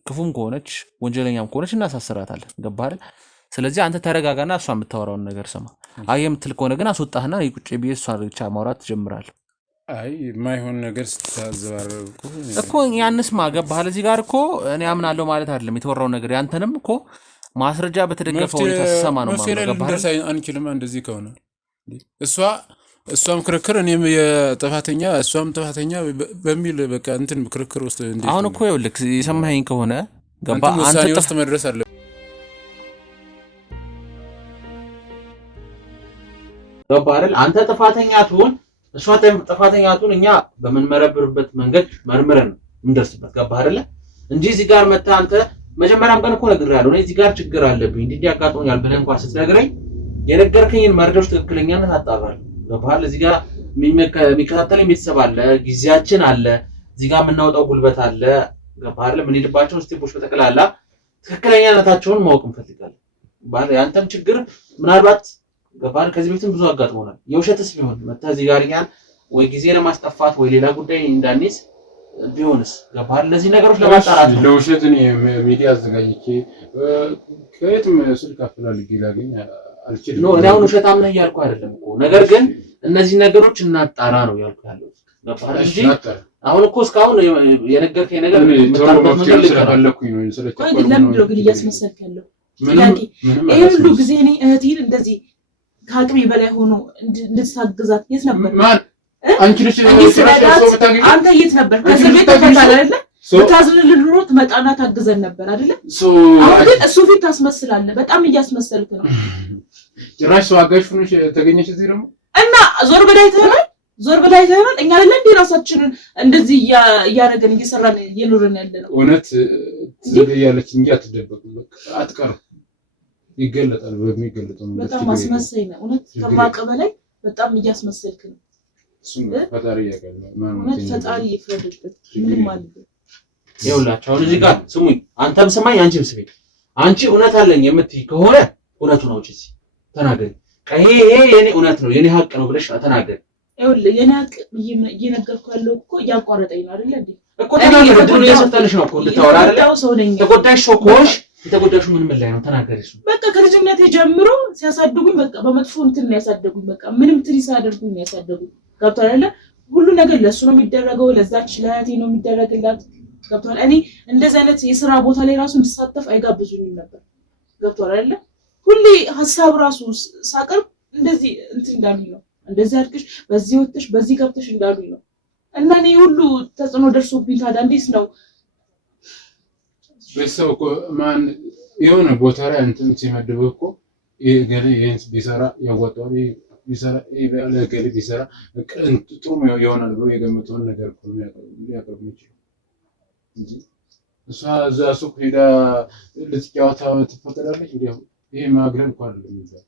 ክፉም ከሆነች ወንጀለኛም ከሆነች እናሳስራታለን። ገባህ አይደል? ስለዚህ አንተ ተረጋጋና እሷ የምታወራውን ነገር ስማ። አይ የምትል ከሆነ ግን አስወጣህና ቁጭ ብዬ እሷን ብቻ ማውራት ትጀምራለህ። አይ የማይሆን ነገር ስታዘባረቁ እኮ ያንስማ። ገባህ? እዚህ ጋር እኮ እኔ አምናለሁ ማለት አይደለም የተወራው ነገር ያንተንም እኮ ማስረጃ በተደገፈ ሁኔታ ስሰማ ነው ማለት ነው። ገባህ? አንችልም እንደዚህ ከሆነ እሷም ክርክር እኔም የጥፋተኛ እሷም ጥፋተኛ በሚል በቃ እንትን ክርክር ውስጥ እንዴት አሁን እኮ ይኸውልህ የሰማኸኝ ከሆነ ገባህ? አንተ ውስጥ መድረስ አለ። ገባህ አይደል? አንተ ጥፋተኛ ትሁን እሷ ጥፋተኛ ትሁን እኛ በምንመረምርበት መንገድ መርምረን እንደርስበት። ገባህ አይደለ? እንጂ እዚህ ጋር መጣ አንተ መጀመሪያም ቀን እኮ ነግሬሃለሁ እኔ እዚህ ጋር ችግር አለብኝ እንዲህ ያጋጥሞኛል ብለህ እንኳን ስትነግረኝ የነገርከኝን መረጃዎች ትክክለኛነት አጣራለሁ። ገባህ? እዚህ ጋር የሚከታተለኝ ቤተሰብ አለ፣ ጊዜያችን አለ፣ እዚህ ጋር የምናወጣው ጉልበት አለ። ገባህ አይደል? የምንሄድባቸው ስቴፖች በጠቅላላ ትክክለኛነታቸውን ማወቅ እንፈልጋለን። ያንተም ችግር ምናልባት ገባህ ከዚህ በፊትም ብዙ አጋጥሞናል። የውሸትስ ቢሆን መተህ እዚህ ጋር እኛን ወይ ጊዜ ለማስጠፋት ወይ ሌላ ጉዳይ እንዳንይዝ ቢሆንስ? ገባህ? እነዚህ ነገሮች ለማጣራት ነው። ለውሸት እኔ ሚዲያ አዘጋጅቼ ከየትም ስልክ አፈላልጌ ላገኝ አልችልም። ነው እኔ አሁን ውሸታም ነህ እያልኩ አይደለም እኮ። ነገር ግን እነዚህ ነገሮች እናጣራ ነው ያልኩ ያለው። ገባህ እንጂ አሁን እኮ እስካሁን የነገርከኝ ነገር ስለፈለኩኝ ነው። ስለዚህ ለምንድን ነው ግን እያስመሰልክ ያለው? ይሄ ሁሉ ጊዜ እኔ እህቴን እንደዚህ ከአቅሜ በላይ ሆኖ እንድታግዛት የት ነበር? አንቺ ልጅ አንተ የት ነበር? ከዚህ ቤት ተፈታለ አይደለ? ብታዝንልን ኑሮ ትመጣና ታግዘን ነበር አይደለ? አሁን ግን እሱ ፊት ታስመስላለህ። በጣም እያስመሰልክ ነው። ጭራሽ ሰው አጋሽ ሆነሽ ተገኘሽ እዚህ ደግሞ እና ዞር በላይ ተናል እኛ አይደለ እንዴ ራሳችንን እንደዚህ እያደረገን እየሰራን እየኖርን ያለ ነው። እውነት ያለች እንጂ አትደበቅም። በቃ አትቀርም፣ ይገለጣል በሚገለጠው ነው። በጣም አስመሳይ ነው እውነት። ከማቀ በላይ በጣም እያስመሰልክ ነው። እሱም ፈጣሪ ያቀርብ እውነት ፈጣሪ ይፍረድበት። ምንም ማለት ነው። ይኸውላችሁ አሁን እዚህ ጋር ስሙኝ፣ አንተም ስማኝ፣ አንቺም ስሚ። አንቺ እውነት አለኝ የምትይ ከሆነ እውነቱን አውጪ፣ ተናገሪ። ይሄ የኔ እውነት ነው የኔ ሀቅ ነው ብለሽ ተናገሪ። ይኸውልህ የኔ ሀቅ እየነገርኩ ያለው እኮ እያቋረጠኝ ነው አይደል እንዴ? እኮ ተናገሪ። ድሮ የሰጠንሽ ነው እኮ እንድታወራ አይደል? ተጎዳሽ ሰው ከሆንሽ የተጎዳሹ ምን ላይ ነው? ተናገሪ። እሱ በቃ ከልጅነቴ ጀምሮ ሲያሳድጉኝ በቃ በመጥፎ እንትን ነው ያሳደጉኝ። በቃ ምንም ትሪስ አደርጉኝ ነው ያሳደጉኝ። ገብቶሃል አይደል? ሁሉ ነገር ለሱ ነው የሚደረገው፣ ለዛች ለእህቴ ነው የሚደረግላት። ገብቶሃል? እኔ እንደዚህ አይነት የሥራ ቦታ ላይ ራሱ እንድሳተፍ አይጋብዙኝም ነበር። ገብቶሃል አይደል? ሁሌ ሐሳብ ራሱ ሳቀርብ እንደዚህ እንትን እንዳሉኝ ነው። እንደዚህ አድርግሽ፣ በዚህ ወጥተሽ፣ በዚህ ገብተሽ እንዳሉኝ ነው። እና እኔ ሁሉ ተጽዕኖ ደርሶብኝ ታዲያ እንዴት ነው ቤተሰብ እኮ ማን የሆነ ቦታ ላይ እንትን ሲመድበው እኮ ይሄ ገሌ ይሄን ቢሰራ ያዋጣዋል ቢሰራ ገሌ ቢሰራ ጥሩ ይሆናል ብሎ የገመተውን ነገር እኮ ሊያቀርብ ይችላል እንጂ እሷ እዛ ሱቅ ሄዳ ልትጫወታ ትፈቀዳለች። ይሄ ማግለል እኮ አይደለም የሚባለው።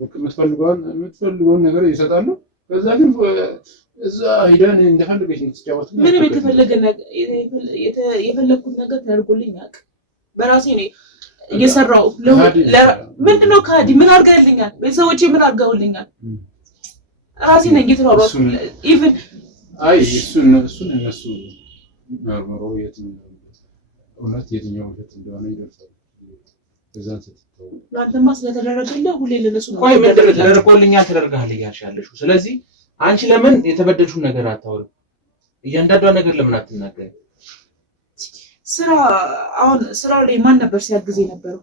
በቃ የምትፈልገውን ነገር ይሰጣሉ። ከዛ ግን እዛ ሄደን እንደፈለገች ልትጫወት ምንም የፈለኩት ነገር ተደርጎልኝ አያውቅም። በራሴ ነው እየሰራው ምንድነው ካዲ ምን አድርገውልኛል? ቤተሰቦቼ ምን አድርገውልኛል? ራሴ ነኝ እየተሯሯጥኩ ኢቭን አይ እሱን እነሱ መርምሮ እውነት የትኛው ውሸት እንደሆነ ይደርሳል። እዛን ስትተው አንተማ ስለተደረገልህ ሁሌ ለነሱ ነው። ቆይ ምንድነው ተደርጎልኛል ተደርጋለህ እያልሽ ያለሽው? ስለዚህ አንቺ ለምን የተበደልሽውን ነገር አታወሪም? እያንዳንዷ ነገር ለምን አትናገሪም? አሁን ስራ ላይ ማን ነበር ሲያግዝ የነበረው?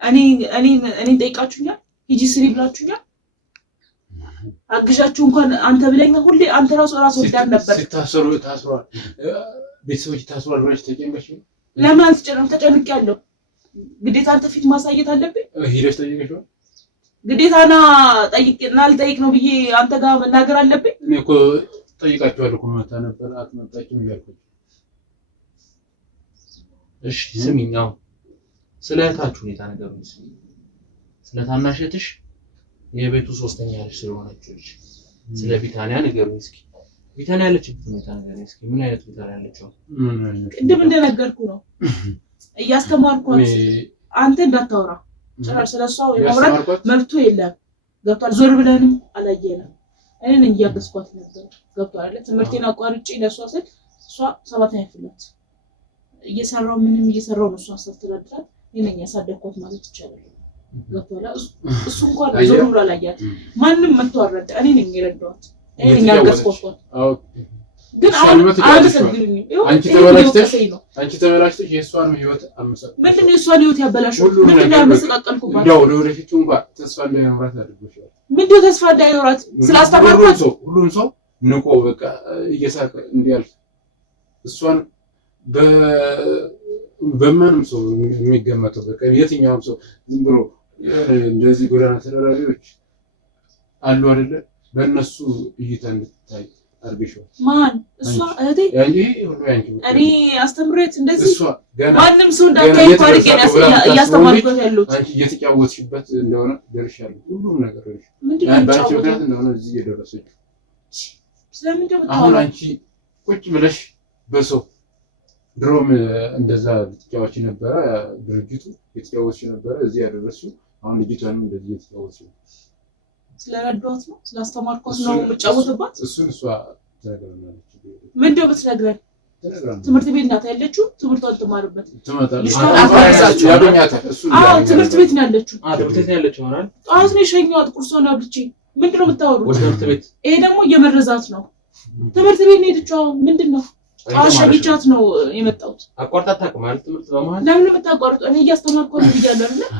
እኔን ጠይቃችሁኛል? ሂጂ ስሪ ብላችሁኛል? አግዣችሁ እንኳን አንተ ብለኛ ሁሌ አንተ ራስ ወዳድ ነበር። ታስሯል፣ ቤተሰቦች ታስሯል ብለሽ ተጨንቀሽ ለምን አልተጨነቅም? ተጨንቄያለሁ። ግዴታ አንተ ፊት ማሳየት አለብኝ? ሂደሽ ጠይቀሽዋል? ግዴታና ጠይቅና አልጠይቅ ነው ብዬ አንተ ጋር መናገር አለብኝ? እኔ እኮ ጠይቃችኋለሁ እኮ መታ ነበር አትመጣችም እያልኩኝ። እሺ ስሚኝ፣ አሁን ስለ እህታችሁ ሁኔታ ነገሩኝ። ስለ ታናሽ እህትሽ የቤቱ ሶስተኛ ልጅ ስለሆነችው ልጅ ስለ ቢታንያ ነገሩኝ እስኪ። ቢታንያ ያለችበት ሁኔታ ነገሩኝ እስኪ። ምን አይነት ሁኔታ ላይ ያለችው? ቅድም እንደነገርኩ ነው እያስተማርኳት። አንተ እንዳታወራ ጭራሽ ስለሷ የማውራት መብቱ የለም። ገብቷል? ዞር ብለንም አላየንም። እኔን እያገዝኳት ነበር። ገብቷል? ትምህርቴን አቋርጬ ለሷ ስል እሷ 7ኛ ክፍል ናት። እየሰራው ምንም እየሰራው ነው እሷ አስተዳድራት እኔ ያሳደግኳት ማለት ይቻላል። ገብቶላ እሱ እንኳን ዞር ብሎ አላያት ማንም መጥቶ አረዳ እኔ ነኝ የረዳኋት እኔ ነኝ ያገዝኳት። ግን አሁን አልተሰግልኝ አንቺ ተበላሽተሽ የእሷን ህይወት አመሰል ምንድነው የእሷን ህይወት ያበላሽው? ምንድነው ያመሰቃቀልኩባት? ያው ወደፊቱ እንኳን ተስፋ እንዳይኖራት አድርጎሻል። ምንድነው ተስፋ እንዳይኖራት ስላስተማርኳት ሁሉም ሰው ንቆ በቃ እየሳቀ እንዲያልፍ እሷን በማንም ሰው የሚገመተው በቃ የትኛውም ሰው ዝም ብሎ እንደዚህ ጎዳና ተዳዳሪዎች አሉ አይደለ በእነሱ እይታ እንድታይ አርቢሽው ማን እሷ እህቴ ያንቺ ሁሉ ያንቺ እኔ አስተምሬት እንደዚህ እሷ ገና ማንም ሰው እንዳታይ ታሪክ ያስተማርኩት ያሉት አንቺ እየተጫወትሽበት እንደሆነ ደርሻለሁ ሁሉም ነገር ደርሻ ምንድነው ባንቺ ምክንያት እንደሆነ እዚህ የደረሰች ስለምንድነው አሁን አንቺ ቁጭ ብለሽ በሰው ድሮም እንደዛ ልትጫወች ነበረ ድርጅቱ የተጫወትሽ ነበረ እዚህ ያደረስሽው አሁን ልጅቷንም እንደዚህ የተጫወትሽ ስለረዳኋት ነው ስላስተማርኳት ነው የምጫወትባት እሱን እሷ ትነግረናለች ምንድነው ብትነግረን ትምህርት ቤት ናት ያለችው ትምህርቷን ትማርበት ትመጣለች ያገኛታል እሱ ትምህርት ቤት ነው ያለችው ትምህርት ቤት ነው ያለችው አይደል ጠዋት ነው የሸኘኋት ቁርሷን አብልቼ ምንድነው የምታወሩት ትምህርት ቤት ይሄ ደግሞ እየመረዛት ነው ትምህርት ቤት ነው የሄደችው ምንድነው ሸኝቻት ነው የመጣሁት አቋርጣት ታውቅ ማለት ትምህርት በመሃል ለምን የምታቋርጡ እኔ እያስተማርኳት ነው ብያለሁ አይደል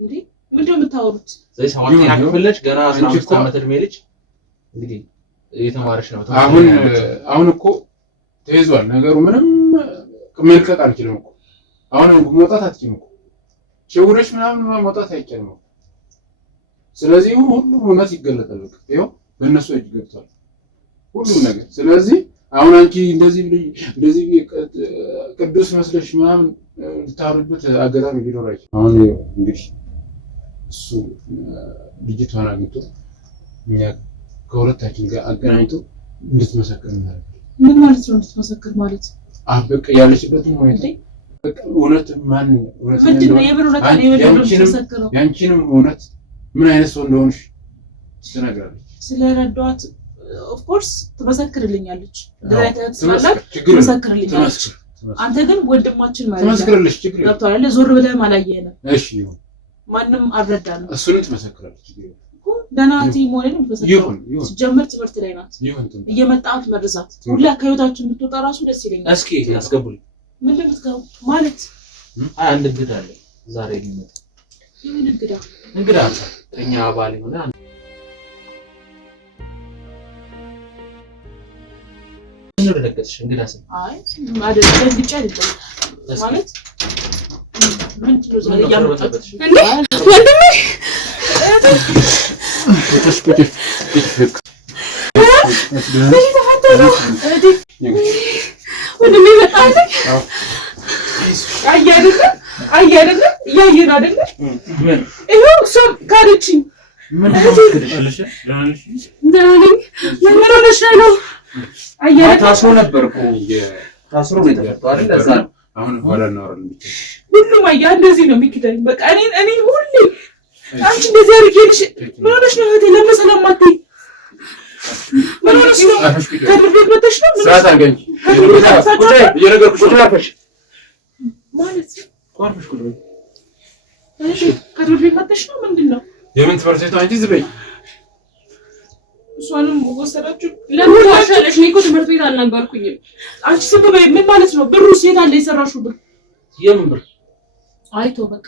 እንዴ ምንድነው የምታወሩት ስለዚህ 7ኛ ክፍል ነች ገና 15 ዓመት እድሜ ልጅ እንግዲህ እየተማረች ነው አሁን እኮ ተይዟል ነገሩ ምንም መልቀቅ አልችልም እኮ አሁን መውጣት አትችልም እኮ ሸውረሽ ምናምን መውጣት አይቻልም ስለዚህ ሁሉም እውነት ይገለጣል በቃ ይኸው በእነሱ እጅ ገብቷል ሁሉም ነገር ስለዚህ አሁን አንቺ እንደዚህ ቅዱስ መስለሽ ምናምን ልታወሪበት አጋጣሚ ሊኖር አይችልም አሁን እንግዲህ እሱ ልጅቷን አግኝቶ እኛ ከሁለታችን ጋር አገናኝቶ እንድትመሰክር እናደርጋለን ምን ማለት ነው እንድትመሰክር ማለት በቃ ያለችበትን ሁኔታ በቃ እውነት ማን እውነት ምንድነው የምን እውነት ነው የምትመሰክረው ያንቺንም እውነት ምን አይነት ሰው እንደሆንሽ ትነግራለች ስለረዳኋት ኦፍ ኮርስ ትመሰክርልኛለች ለራይታት ስላላት ትመሰክርልኛለች አንተ ግን ወንድማችን ማለት ነው ትመሰክርልሽ ችግር ገብቶሃል ዞር ብለህ ማላየህም እሺ ይሁን ማንንም አልረዳንም እሱን ትመሰክራለች ደናቲ ሞኔን ትመሰክራለች ጀምር ትምህርት ላይ ናት እየመጣት መርዛት ሁላ ከህይወታችን ብትወጣ ራሱ ደስ ይለኛል እስኪ አስገቡልኝ ምንድነው የምትገቡ ማለት አንድ እንግዳ አለ ዛሬ ሊመጣ ምን እንግዳ አለ እኛ አባል ሆነ ምን ረገጥሽ እንግዳ ሰው አይ ማለት ደንግጬ አይደለም ማለት ምንድነው ዛሬ ያመጣች እንዴ ወንድሜ ወንድሜ መጣልኝ አያደለ እያየን አይደለ ይኸው እሷም ካለችኝ ምን ትልሽ ምን ሆነሽ ነው አያደለ ታስሮ ነበር እኮ ታስሮ ነው የተፈታው አይደል ለዛ አሁን ሆነ ነው ብቻ ሁሉም አያ እንደዚህ ነው የሚክደኝ በቃ እኔ ሁሌ አንቺ እንደዚህ አድርጌልሽ ምን ሆነሽ ነው እህቴ ለምን ማትይ ምን ሆነሽ ነው ከድርቤት መተሽ ነው ስራት አንገኝ እየነገርኩሽ ትላፈሽ ማለት ቋርፍሽ ኩሉ እሺ ከድርቤት መተሽ ነው ምንድነው የምን ትምህርት ቤት አንቺ ዝበይ እሷንም ወሰዳችሁ ለምን ዋሻለሽ ነው እኮ ትምህርት ቤት አልነበርኩኝም አንቺ ስም በይ ምን ማለት ነው ብሩ የት አለ የሰራሽው ብር የምን ብር አይቶ በቃ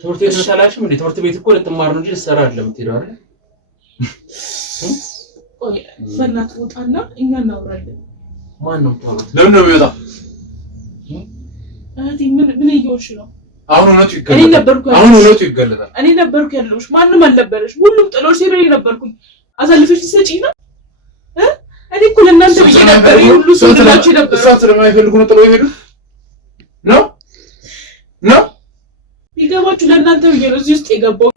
ትምህርት ቤት ተላልሽም እንዴ ትምህርት ቤት እኮ ለተማር ነው እንጂ ለሰራ አይደለም ትሄዳው አይደል ቆይ በእናትህ ወጣና እኛ እናወራለን ማን ነው ታውቃ ለምን ነው የሚወጣው አዲ ምን እየሆንሽ ነው አሁን እውነቱ ይገለጣል እኔ ነበርኩ ያለሁሽ ማንም አልነበረሽ ሁሉም ጥሎሽ ሲሄድ ነበርኩኝ አሳልፈሽ ትሰጪኝ ነው እኔ እኮ ለእናንተ ብዬ ነበር ሁሉ ሰው ተላችሁ ነበር እሷ ስለማይፈልጉ ነው ጥሎ ይሄዱ ነው ቢገባችሁ ለእናንተ ብዬ ነው እዚህ ውስጥ የገባው።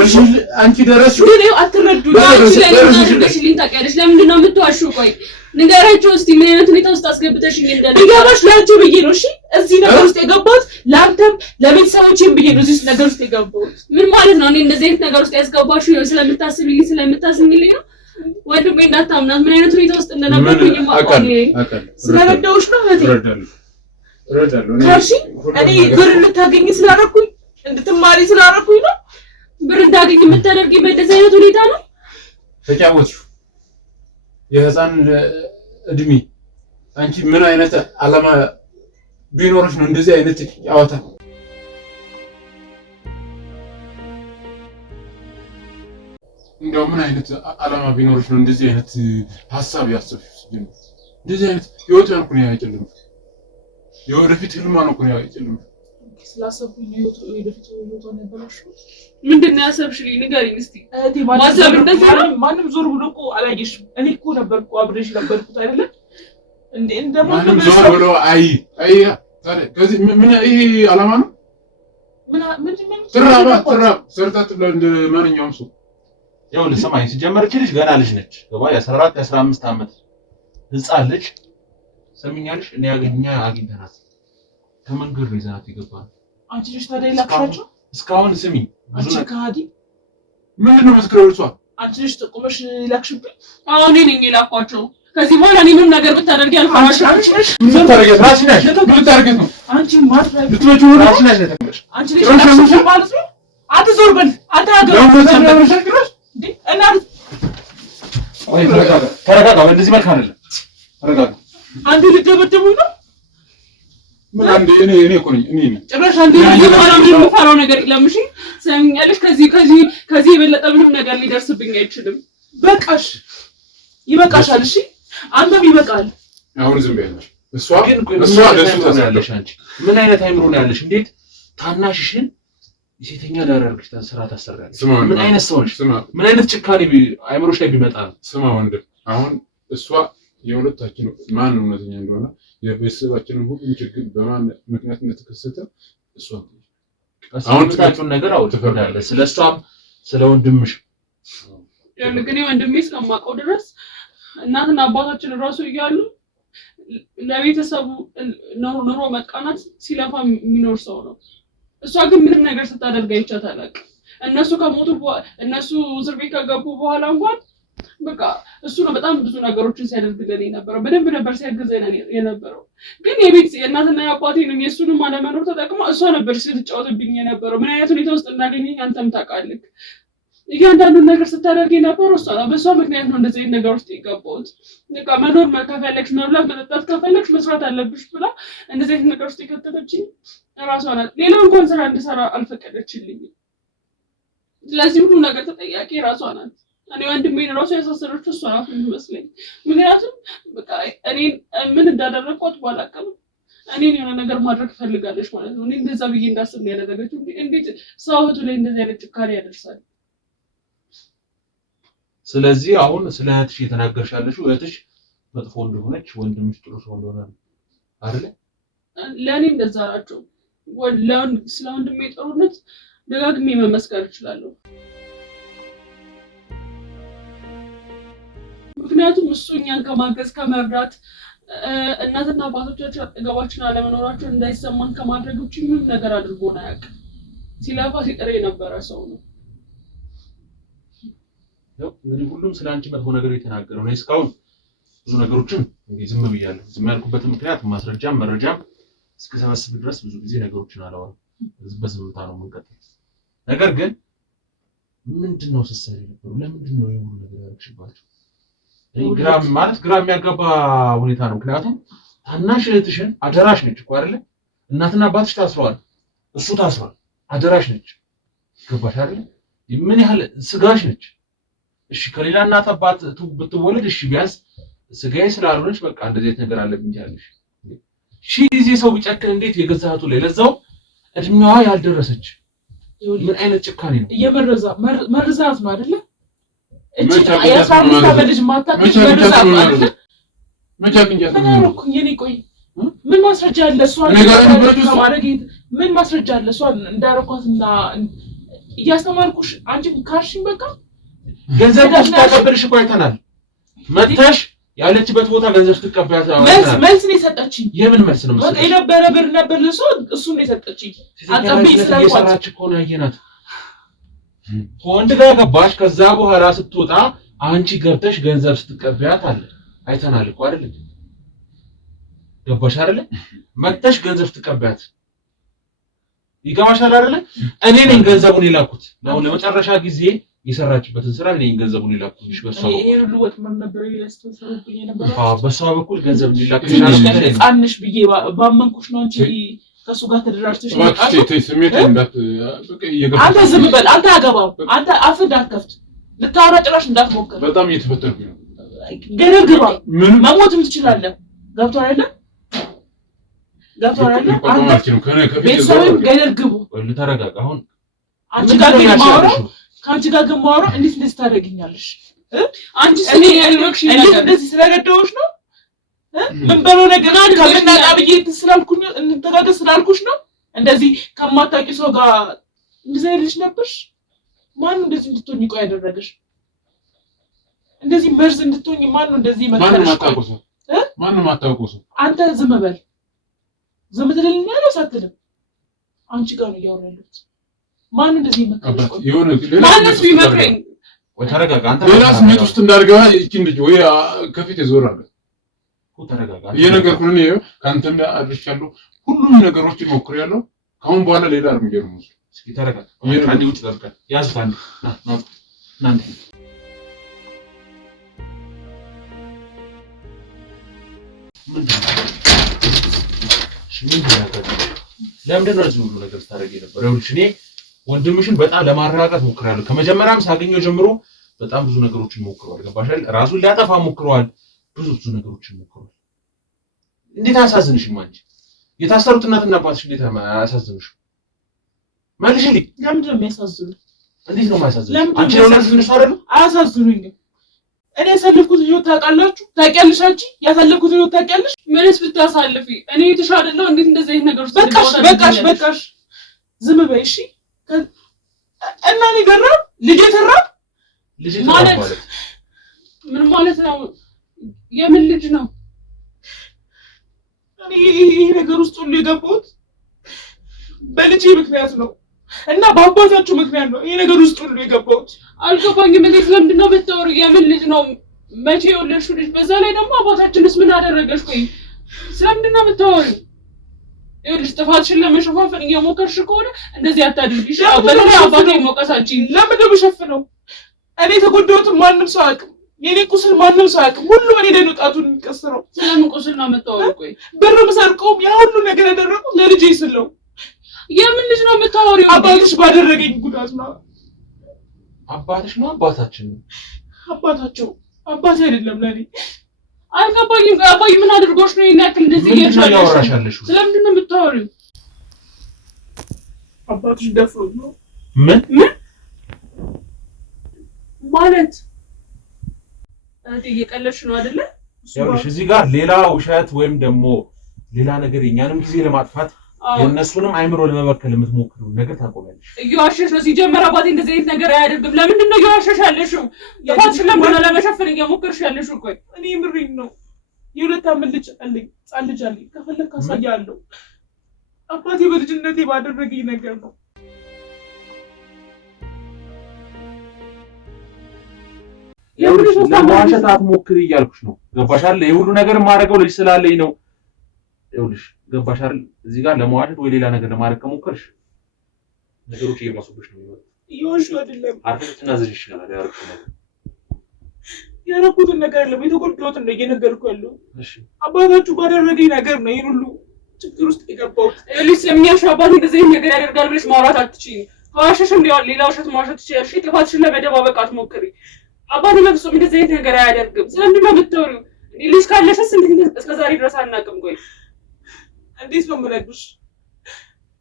አንቺ ደረስሽ ግን ይኸው አትረዱኝ። አንቺ ለምን ታውቂያለሽ? ለምንድን ነው የምትዋሺው? ቆይ ንገራቸው እስቲ ምን አይነት ሁኔታ ውስጥ አስገብተሽኝ እንደነበረ። ቢገባሽ ለአንቺ ብዬ ነው እሺ እዚህ ነገር ውስጥ የገባሁት፣ ለአንተም ለቤተሰቦቼም ብዬ ነው እዚህ ነገር ውስጥ የገባሁት። ምን ማለት ነው? እኔ እንደዚህ አይነት ነገር ውስጥ ያስገባሽው ነው ስለምታስቢልኝ ነው? ወንድሜ እንዳታምናት ምን አይነት ሁኔታ ውስጥ እንደነበርኩኝ ማቆም ስለረዳሁሽ ነው እረዳለሁ። ካሺ እኔ ብር ልታገኝ ስላደረኩኝ እንድትማሪ ስላደረኩኝ ነው። ብር እንዳገኝ የምታደርጊ በእንደዚህ አይነት ሁኔታ ነው? ተጫወትሽ የህፃን እድሜ። አንቺ ምን አይነት አላማ ቢኖርሽ ነው እንደዚህ አይነት ጨዋታ? እንደው ምን አይነት አላማ ቢኖርሽ ነው እንደዚህ አይነት ሀሳብ ያሰብሽ? እንደዚህ አይነት ህይወት ያልኩ ነው ያጨልም። የወደፊት ህልማ ነው እኮ ያጨልም። ስላሰብኩኝ ነው የወደፊት ህይወቷ ነበርሽ። ምንድነው ያሰብሽልኝ? ንገሪኝ እስቲ። ማሰብ እንደዚህ ማንም ዞር ብሎ እኮ አላየሽም። እኔ እኮ ነበርኩ አብሬሽ ነበርኩት አይደለ እንዴ? ማንም ዞር ብሎ አይ ታዲያ ከዚህ ምን ይሄ አላማ ነው? ምን ትራባ ሰርታት እንደ ማንኛውም ሰው ይኸውልህ ስማኝ፣ ሲጀመር እቺ ልጅ ገና ልጅ ነች። ገባ የ14 የ15 ዓመት ህፃን ልጅ ሰሚኛልሽ። እኔ አግኝተናት ከመንገድ ነው ይዘናት የገባን። አንቺ ልጅ ታዲያ ይላክሻቸው እስካሁን ስሚ አንቺ ከሃዲ ምንድን ነው መስክረው እሷ አንቺ ልጅ ጥቁመሽ ላክሽብኝ። አሁን እኔ ነኝ የላኳቸው። ከዚህ በኋላ እኔ ምንም ነገር ብታደርጊ አልፈራሽም። ምን ታደርጊያለሽ? ራስሽ ነሽ ልታደርጊ ነው አንቺ ማጥፋት ልትመጪ ነው ራስሽ ነሽ ለተቀበልሽ አንቺ ልጅ ላክሽብኝ ማለት ነው። አትዞር በል አንተ አገር እና ወይ ተረጋጋ። እንደዚህ መልክ አይደለም። ተረጋጋ። አንዱ ልትደበደቡኝ ነው። ምን አንዴ እኔ እኮ ነኝ እኔ ጭራሽ አንዴ የምፈራው ነገር የለም። እሺ ሰሚኛለሽ? ከዚህ የበለጠ ምንም ነገር ሊደርስብኝ አይችልም። በቃሽ፣ ይበቃሻል። እሺ አንተም ይበቃል። አሁን ዝም በያለሽ። እሷ ደስ ታያለሽ። አንቺ ምን አይነት አይምሮ ነው ያለሽ? እንዴት ታናሽሽን ሴተኛ ዳር አድርገሽ ስራ ታሰራለሽ? ምን አይነት ሰው ነሽ? ምን አይነት ጭካኔ አይምሮሽ ላይ ቢመጣ ነው? ስማ ወንድም፣ አሁን እሷ የሁለታችን ማን እውነተኛ እንደሆነ የቤተሰባችንን ሁሉም ችግር በማን ምክንያት እንደተከሰተ እሷ አሁን ታውቂውን ነገር አውጥተሻለሽ። ስለሷም ስለ ወንድምሽ ግን ወንድሜ እስከማውቀው ድረስ እናትና አባታችን ራሱ እያሉ ለቤተሰቡ ኑሮ መቃናት ሲለፋ የሚኖር ሰው ነው። እሷ ግን ምንም ነገር ስታደርግ አይቻት አላውቅም። እነሱ ከሞቱ እነሱ እስር ቤት ከገቡ በኋላ እንኳን በቃ እሱ ነው በጣም ብዙ ነገሮችን ሲያደርግልን የነበረው። በደንብ ነበር ሲያግዘን የነበረው። ግን የእናትና የአባቴንም የእሱንም አለመኖር ተጠቅማ እሷ ነበር ስትጫወትብኝ የነበረው። ምን አይነት ሁኔታ ውስጥ እንዳገኘኝ አንተም ታውቃለህ። እያንዳንዱን ነገር ስታደርግ የነበረው እሷ ነው። በእሷ ምክንያት ነው እንደዚህ አይነት ነገር ውስጥ የገባሁት። በቃ መኖር ከፈለግሽ፣ መብላት መጠጣት ከፈለግሽ መስራት አለብሽ ብላ እንደዚህ አይነት ነገር ውስጥ የከተተችኝ እራሷ ናት። ሌላው እንኳን ስራ እንድሰራ አልፈቀደችልኝም። ስለዚህ ሁሉ ነገር ተጠያቂ እራሷ ናት። እኔ ወንድሜን እራሱ ያሳሰረችው እሷ ናት የሚመስለኝ። ምክንያቱም በቃ እኔን ምን እንዳደረግኳት ባላውቅም እኔን የሆነ ነገር ማድረግ ፈልጋለች ማለት ነው። እኔ እንደዛ ብዬ እንዳስብ ነው ያደረገችው። እንዴት ሰው እህቱ ላይ እንደዚህ አይነት ጭካኔ ያደርሳል? ስለዚህ አሁን ስለ እህትሽ እየተናገርሽ ያለሽው እህትሽ መጥፎ እንደሆነች ወንድምሽ ጥሩ ሰው እንደሆነ አይደል? ለእኔ እንደዛ ናቸው። ስለ ወንድሜ ጥሩነት ደጋግሜ መመስከር እችላለሁ። ምክንያቱም እሱ እኛን ከማገዝ ከመርዳት እናትና አባቶቻችን አጠገባችን አለመኖራቸውን እንዳይሰማን ከማድረግ ውጭ ምንም ነገር አድርጎን አያውቅም። ሲለፋ ሲጥር የነበረ ሰው ነው። እንግዲህ ሁሉም ስለ አንቺ መጥፎ ነገር የተናገረው ነው። እስካሁን ብዙ ነገሮችን እንግዲህ ዝም ብያለሁ። ዝም ያልኩበት ምክንያት ማስረጃም መረጃም እስከሰበስብ ድረስ ብዙ ጊዜ ነገሮችን አላወራም። በዝምታ ነው የምንቀጥለው። ነገር ግን ምንድነው ስትሰሪ ነበር? ለምንድነው የሁሉ ነገር ያደረግሽባቸው? ግራ የሚያጋባ ሁኔታ ነው። ምክንያቱም ታናሽ እህትሽን አደራሽ ነች እኮ አይደለ? እናትና አባትሽ ታስረዋል፣ እሱ ታስሯል። አደራሽ ነች። ገባሽ አይደለ? ምን ያህል ስጋሽ ነች። እሺ ከሌላ እናት አባት ብትወለድ እሺ ቢያንስ ስጋዬ ስላልሆነች በቃ እንደዚህ ነገር አለብኝ ያለሽ። ጊዜ ሰው ቢጨክን እንዴት የገዛቱ ላይ ለዛው እድሜዋ ያልደረሰች ምን አይነት ጭካኔ ነው? መርዛት ነው አይደለ? የአስራ አምስት ዓመት ልጅ ማታውቅ መርዛት ነው አይደለ? ቆይ ምን ማስረጃ አለ? እሷን ከማድረግ ምን ማስረጃ አለ? እሷን እንዳረኳትና እያስተማርኩሽ አንቺ ካርሽኝ በቃ ገንዘብ ስታቀበልሽ እኮ አይተናል። መተሽ ያለችበት ቦታ ገንዘብ ስትቀበያት መልስ ነው የሰጠችኝ። የምን መልስ ነው? በቃ የነበረ ብር ነበር እሱን ነው የሰጠችኝ። አቀብኝ ስለቋት የሰራች እኮ ነው ያየናት። ከወንድ ጋር ገባሽ። ከዛ በኋላ ስትወጣ አንቺ ገብተሽ ገንዘብ ስትቀበያት አለ አይተናል እኮ አይደል? ገባሽ አይደል? መተሽ ገንዘብ ስትቀበያት ይገባሻል አይደል? እኔ ነኝ ገንዘቡን የላኩት ነው ለመጨረሻ ጊዜ የሰራችበትን ስራ እኔ ገንዘቡን የላኩልሽ። በሷ በኩል ገንዘብ ሊላክልሽ ጻንሽ ብዬ ባመንኩሽ ነው እንጂ ከሱ ጋር ተደራጅተሽ አንተ ዝም በል። አንተ አገባው አንተ አፍ እንዳትከፍት ልታወራ ጭራሽ እንዳትሞክር። በጣም እየተፈተንኩ ነው። ገደል ግባ። መሞትም ትችላለህ። ገብቶሃል አይደል? ገብቶሃል አይደል? አንተ ቤተሰብም ገደል ግቡ። ተረጋጋ። አሁን አንቺ ጋር ማውራ ከአንቺ ጋር ገማውራ እንዴት እንደዚህ ታደርጊኛለሽ? አንቺ ስለ ያልወክሽ እንዴት እንደዚህ ስለገደውሽ ነው? ምን በለው ነገር ከምናጣ ብዬ ስላልኩኝ እንተጋገዝ ስላልኩሽ ነው። እንደዚህ ከማታውቂ ሰው ጋር እንደዚህ ልጅ ነበርሽ። ማን እንደዚህ እንድትሆኝ ቆይ ያደረገሽ? እንደዚህ መርዝ እንድትሆኝ ማን እንደዚህ መከረሽ? ማን ማታውቁ ሰው? አንተ ዝም በል። ዝም ትልልኛለህ ሳትልም አንቺ ጋር ነው ያወራሉት። ማን እንደዚህ መከረሽ? ይሁን ማንስ ቢመክረኝ ወይ ተረጋጋ። አንተ ሌላ ስሜት ውስጥ እንዳልገባ እቺን ልጅ ወይ ከፊት ይዞራል። ተረጋጋ። እየነገርኩህ ነው። ይሄ ካንተም ጋር አድርሻለሁ። ሁሉም ነገሮችን ሞክሬያለሁ። ካሁን በኋላ ሌላ እርምጃ ነው የምወስደው። እስኪ ተረጋጋ። አንዴ ውጭ ተረጋጋ። ያዝ አንዴ ና ለምንድን ነው እዚህ ሁሉ ነገር ስታደርጊ ነበር? ይኸውልሽ እኔ ወንድምሽን በጣም ለማረጋጋት ሞክራለሁ። ከመጀመሪያም ሳገኘው ጀምሮ በጣም ብዙ ነገሮችን ሞክሯል። ገባሽ አይደል? ራሱን ሊያጠፋ ሞክሯል። ብዙ ነገሮችን ሞክሯል። እንዴት አያሳዝንሽም? አንቺ የታሰሩት እናትና አባትሽ እንዴት አያሳዝንሽም? መልሽልኝ። ለምንድን ነው የሚያሳዝኑት? እንዴት ነው የማያሳዝንሽ? አንቺ ነው ለምንድን አይደል? አያሳዝኑኝም። እኔ ያሳለፍኩት ህይወት ታውቃላችሁ? ታውቂያለሽ? አንቺ ያሳለፍኩት ህይወት ታውቂያለሽ? ምንስ ብታሳልፊ እኔ የተሻለለው እንዴት እንደዚህ አይነት ነገር ውስጥ በቃሽ። ዝም በይ እሺ። እና እኔ ገራም ልጅ ተራብ ማለት ምን ማለት ነው? የምን ልጅ ነው? እኔ ይሄ ነገር ውስጥ ሁሉ የገባሁት በልጄ ምክንያት ነው እና በአባታችሁ ምክንያት ነው ይሄ ነገር ውስጥ ሁሉ የገባሁት። አልገባኝም። እንዴት ለምንድን ነው የምታወሪው? የምን ልጅ ነው? መቼ የወለድሽው ልጅ? በዛ ላይ ደግሞ አባታችንስ ምን አደረገሽ? ቆይ ስለምንድን ነው የምታወሪው? ይኸውልሽ ጥፋትሽን ለመሸፋፈን እየሞከርሽ ከሆነ እንደዚህ አታድርጊ። በተለይ አባቴ መውቀሳችን ለምን ነው የምሸፍነው? እኔ የተጎዳሁትን ማንም ሰው አያውቅም። የኔ ቁስል ማንም ሰው አያውቅም። ሁሉም እኔ ላይ ነው ጣቱን የሚቀስረው። ስለምን ቁስል ነው የምታወሪው? ቆይ ብር ሰርቀውም ያ ሁሉ ነገር ያደረጉት ለልጄ ስለው። የምን ልጅ ነው የምታወሪው? አባትሽ ባደረገኝ ጉዳት ነው። አባትሽ ነው? አባታችን ነው? አባታቸው አባቴ አይደለም ለኔ። አልገባኝም። አባዬ ምን አድርጎሽ ነው ይሄን ያክል እንደዚህ እያወራሻለሽ? ስለምንድን ነው የምታወሪው? አባትሽ ደፍሮ ነው። ምን ማለት አንተ እየቀለድሽ ነው አይደለ? ይኸውልሽ እዚህ ጋር ሌላ ውሸት ወይም ደግሞ ሌላ ነገር የኛንም ጊዜ ለማጥፋት የእነሱንም አይምሮ ለመበከል የምትሞክሩ ነገር ታቆሚያለሽ። እየዋሸሽ ነው። ሲጀመር አባቴ እንደዚህ አይነት ነገር አያደርግም። ለምንድን ነው እየዋሸሽ ያለሽው? ጥፋትሽን ለምን ለመሸፈን እየሞከርሽ ያለሽው? ቆይ እኔ ምሪኝ ነው። የሁለት ዓመት ልጅ አለኝ፣ ሕፃን ልጅ አለኝ። ከፈለክ አሳያለሁ። አባቴ በልጅነቴ ባደረገኝ ነገር ነው። ለመዋሸት አትሞክሪ እያልኩሽ ነው። ገባሽ አይደል? ይሄ ሁሉ ነገር የማደርገው ልጅ ስላለኝ ነው። ይኸውልሽ ገባሽ አይደል? እዚህ ጋር ለመዋሸት ወይ ሌላ ነገር ለማድረግ ከሞከርሽ ነገሮች እየባሱብሽ ነው የሚሆነው። ይኸውልሽ አይደለም አርፈሽ ትናዘዥ ይችላል። ያደረኩትን ነገር የለም የተጎዳሁትን ነው እየነገርኩ ያለው። እሺ አባታችሁ ባደረገኝ ነገር ነው ይሄን ሁሉ ችግር ውስጥ የገባሁት። ልጅ የሚያሽ አባቴ እንደዚህ ነገር ያደርጋል ብለሽ ማውራት አትችይም። ከዋሸሽም ሌላ ውሸት ማውሸት ትችያለሽ። ጥፋትሽን ለመደባበቅ አትሞክሪ። አባቴ በፍጹም እንደዚህ አይነት ነገር አያደርግም። ስለምንድን ነው የምታወሪው? ልጅ ካለሽስ እንዴት እስከ ዛሬ ድረስ አናውቅም? ቆይ እንዴት ነው የምነግርሽ?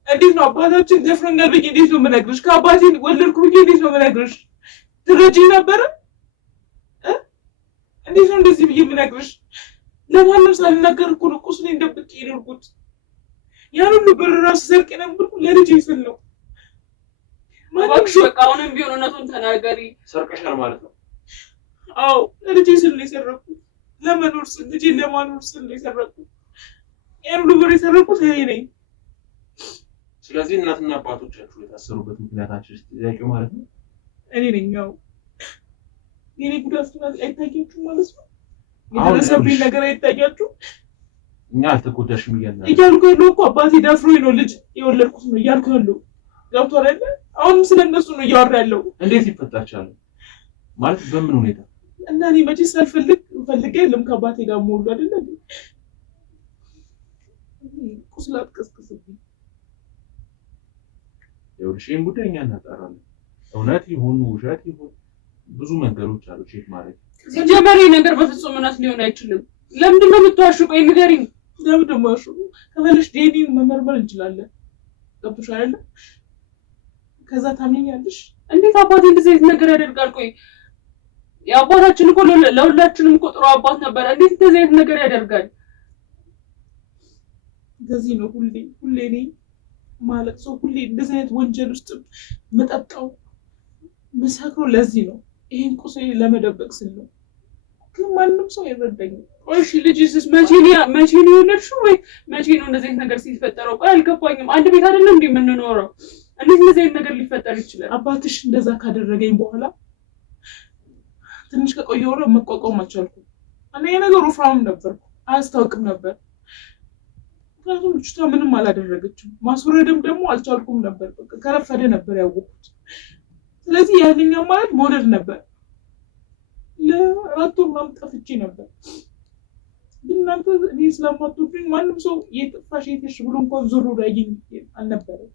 እንዴት ነው አባታችን ደፍሮኛል ብዬ እንዴት ነው የምነግርሽ? ከአባቴን ወለድኩ ብዬ እንዴት ነው የምነግርሽ? ትረጂኝ ነበረ? እንዴት ነው እንደዚህ ብዬ የምነግርሽ? ለማንም ሳልናገር እኮ ነው ቁስሌን ደብቄ የኖርኩት። ያን ሁሉ ብር ራሱ ሰርቄ ነበር ለልጄ ስል ነው። እባክሽ በቃ አሁንም ቢሆን እውነቱን ተናገሪ። ሰርቀሻል ማለት ነው? አዎ ለልጄ ስል ነው የሰረኩት። ለመኖር ስል ልጄን ለማኖር ስል ነው የሰረኩት። ያን ሁሉ ብር የሰረኩት እኔ ነኝ። ስለዚህ እናትና አባቶቻችሁ የታሰሩበት ምክንያታችሁ ጥያቄው ማለት ነው እኔ ነኝ። ያው የኔ ጉዳት አይታያችሁም ማለት ነው። የደረሰብኝ ነገር አይታያችሁም። እኛ አልተጎዳሽም እያልኩ ያለው እኮ አባቴ ደፍሮኝ ነው ልጅ የወለድኩት ነው እያልኩ ያለው ገብቶሃል አይደል? አሁንም ስለነሱ ነው እያወራ ያለው። እንዴት ይፈታቻል ማለት በምን ሁኔታ? እና እኔ መቼ ሳልፈልግ ፈልጌ የለም ከአባቴ ጋር ሞሉ አይደል? ቁስላት ቀስቅስብኝ። ይኸውልሽ ይሄን ጉዳይ እኛ እናጣራለን። እውነት ይሁን ውሸት ይሁን ብዙ መንገዶች አሉ ቼክ ማድረግ። ሲጀመር ነገር በፍጹም እውነት ሊሆን አይችልም። ለምንድን ነው የምትዋሹ? ቆይ ንገሪኝ። ለምንድን ነው የምዋሹ? ከፈለሽ ዲኤንኤ መመርመር እንችላለን። ገብቶሻል አይደል? ከዛ ታምኛለሽ። እንዴት አባቴ እንደዚህ አይነት ነገር ያደርጋል? ቆይ የአባታችን እኮ ለሁላችንም እኮ ጥሩ አባት ነበር። እንዴት እንደዚህ አይነት ነገር ያደርጋል? እንደዚህ ነው ሁሌ እኔ ማለቅሰው፣ ሁሌ እንደዚህ አይነት ወንጀል ውስጥ መጠጣው መሰክሮ ለዚህ ነው። ይሄን ቁስሌ ለመደበቅ ስል ነው። ግን ማንም ሰው አይረዳኝም። ቆይ እሺ ልጅስ መቼ ነው የወለድሽው? ወይ መቼ ነው እንደዚህ አይነት ነገር ሲፈጠረው? ቆይ አልገባኝም። አንድ ቤት አይደለም እንዴ የምንኖረው? እንዴት እንደዚህ አይነት ነገር ሊፈጠር ይችላል? አባትሽ እንደዛ ካደረገኝ በኋላ ትንሽ ከቆየሁ ነው መቋቋም አልቻልኩም። እኔ የነገሩ ወፍራም ነበርኩ፣ አያስታውቅም ነበር። ምክንያቱም ልጅቷ ምንም አላደረገችም። ማስወረድም ደግሞ አልቻልኩም ነበር። በቃ ከረፈደ ነበር ያወቅሁት። ስለዚህ ያንኛው ማለት መውለድ ነበር። ለአራት ወር ምናምን ጠፍቼ ነበር። ግን እናንተ እኔ ስለማትወዱኝ ማንም ሰው የጠፋሽ የትሽ ብሎ እንኳን ዞር ብሎ ያየኝ አልነበረም።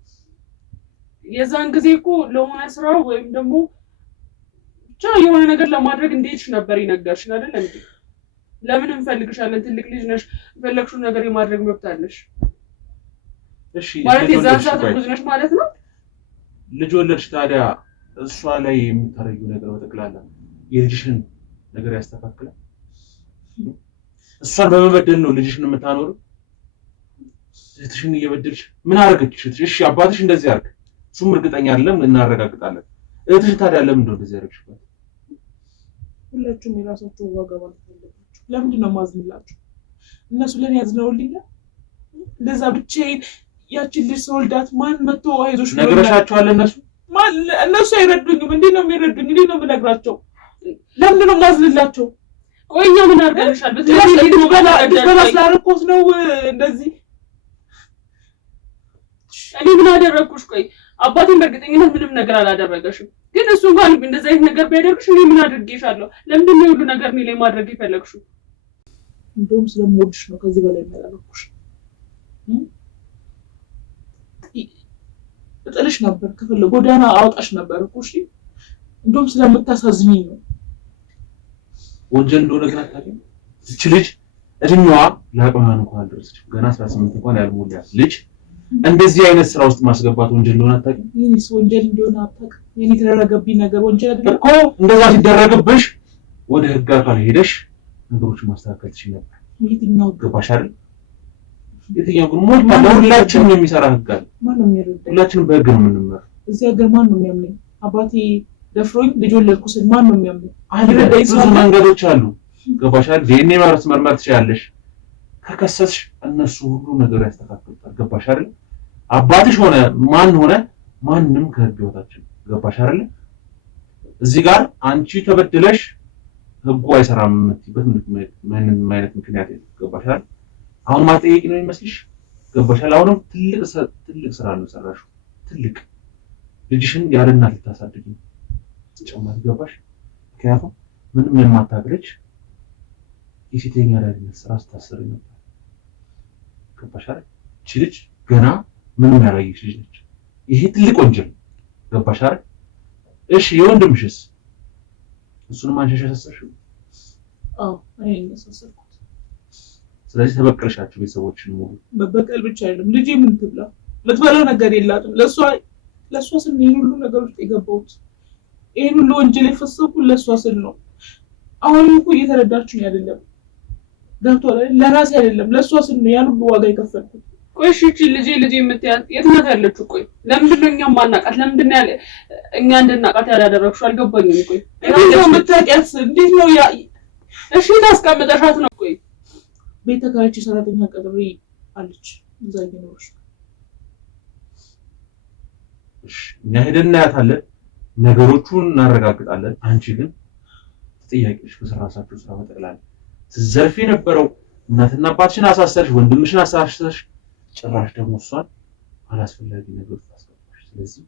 የዛን ጊዜ እኮ ለሆነ ስራ ወይም ደግሞ ብቻ የሆነ ነገር ለማድረግ እንደሄድሽ ነበር ይነገርሽ አይደል እንዴ? ለምን እንፈልግሻለን? ትልቅ ልጅ ነሽ፣ የፈለግሽውን ነገር የማድረግ መብት አለሽ። እሺ ማለት የዛን ሰዓት እርጉዝ ነሽ ማለት ነው። ልጅ ወለድሽ፣ ታዲያ እሷ ላይ የምታረጊው ነገር በጠቅላላ የልጅሽን ነገር ያስተካክላል? እሷን በመበደል ነው ልጅሽን የምታኖረው? እህትሽን እየበደልሽ ምን አደረገችሽ? እሺ አባትሽ እንደዚህ አድርግ፣ እሱም እርግጠኛ አይደለም፣ እናረጋግጣለን። እህትሽ ታዲያ ለምን ነው እንደዚህ ያደረግሽበት? ሁላችሁም የራሳችሁ ዋጋ ማለት አለባችሁ። ለምንድን ነው ማዝንላችሁ? እነሱ ለኔ ያዝነውልኛል። እንደዛ ብቻዬን ያችን ልጅ ሰወልዳት ማን መጥቶ አይዞሽ ብሎ ነግረሻቸዋል? እነሱ አይረዱኝም። እንዴት ነው የሚረዱኝ? እንዴት ነው የምነግራቸው? ለምንድን ነው ማዝንላቸው? ቆይ እኛ ምን አድርገንሻል? ስላደረኩት ነው እንደዚህ። እኔ ምን አደረግኩሽ? ቆይ አባቴን በእርግጠኝነት ምንም ነገር አላደረገሽም። ግን እሱ እንኳን እንደዚህ አይነት ነገር ቢያደርግሽ እኔ ምን አድርጌሻለሁ? ለምንድን ነው ሁሉ ነገር እኔ ላይ ማድረግ የፈለግሽው? እንደውም ስለምወድሽ ነው ከዚህ በላይ የሚያደርጉሽ። እጥልሽ ነበር፣ ከፈለ ጎዳና አውጣሽ ነበር እኮ። እሺ እንደውም ስለምታሳዝኚኝ ነው። ወንጀል እንደሆነ ግን አታውቂም። እቺ ልጅ እድሜዋ ለአቅመ እንኳን አልደረሰችም። ገና 18 እንኳን ያልሞላት ልጅ እንደዚህ አይነት ስራ ውስጥ ማስገባት ወንጀል እንደሆነ አታውቂም? ይሄስ ወንጀል እንደሆነ አታውቅም? የኔ የተደረገብኝ ነገር ወንጀል አይደለም እኮ። እንደዛ ሲደረግብሽ ወደ ህግ አካል ሄደሽ ነገሮችን ማስተካከል ትችይ ነበር። የትኛው ገባሽ አይደል? የትኛው ግን ሞት ለሁላችንም የሚሰራ ህግ አለ። ማን ነው የሚረዳኝ? ሁላችንም በህግ ነው የምንመራው። እዚህ ሀገር ማን ነው የሚያምነኝ? አባቴ ደፍሮኝ ልጅ ወለድኩ ስል ማን ነው የሚያምነኝ? ብዙ መንገዶች አሉ። ገባሽ አይደል? ዲኤንኤ መርመር ትችያለሽ። ከከሰስሽ እነሱ ሁሉ ነገር ያስተካክሉታል። ገባሽ አይደል? አባትሽ ሆነ ማን ሆነ ማንም ከህግ ይወጣችሁ። ገባሽ አይደል? እዚህ ጋር አንቺ ተበድለሽ ህጉ አይሰራም የምትይበት ምንም አይነት ምክንያት የለም። ገባሽ አይደል? አሁን ማጠየቅ ነው የሚመስልሽ? ገባሽ አይደል? አሁንም ትልቅ ስራ ነው ሰራሽው። ትልቅ ልጅሽን ያለ እናት ልታሳድጊ ጨማሪ። ገባሽ? ምክንያቱም ምንም የማታውቅ የሴተኛ አዳሪነት ስራ ስታሰሪ ነበር። ገባሽ አይደል? እቺ ልጅ ገና ምንም ያላየች ልጅ ነች። ይሄ ትልቅ ወንጀል። ገባሽ አይደል? እሺ የወንድምሽስ? እሱንም አንሸሽ ያሰሰሽው? አዎ እኔ ያሰሰልኩት። ስለዚህ ተበቀልሻቸው ቤተሰቦችን ሙሉ። መበቀል ብቻ አይደለም፣ ልጄ ምን ትብላ? የምትበላው ነገር የላትም። ለሷ ስል ይሄን ሁሉ ነገር ውስጥ የገባሁት፣ ይሄን ሁሉ ወንጀል የፈሰኩት ለሷ ስል ነው። አሁንም እኮ እየተረዳችሁኝ አይደለም። ገብቶሃል? ለራሴ አይደለም ለሷ ስል ነው ያን ሁሉ ዋጋ የከፈልኩት። ቆይ እሺ ልጄ የምትያት የት ናት ያለችው? ቆይ ለምንድን ነው እኛም ማናቃት? ለምንድን ነው እኛ እንድናቃት ያላደረግሽው? አልገባኝም። ቆይ እንዴት ነው የምታውቂያት? እንዴት ነው እሺ ታስቀምጠሻት ነው? ቆይ ቤት ተከራይቼ ሰራተኛ ቀጥሬ አለች እዛ እየኖረች ነው። እሺ እኛ ሄደን እናያታለን፣ ነገሮቹን እናረጋግጣለን። አንቺ ግን ተጠያቂሽ በሰራሳችሁ ስራ በጠቅላላ ትዘርፊ የነበረው እናትና አባትሽን አሳሰርሽ፣ ወንድምሽን አሳሰርሽ፣ ጭራሽ ደግሞ እሷን አላስፈላጊ ነገር ታስገባሽ። ስለዚህ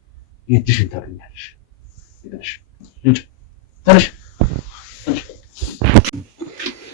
የእጅሽን ታገኛለሽ። ተነሽ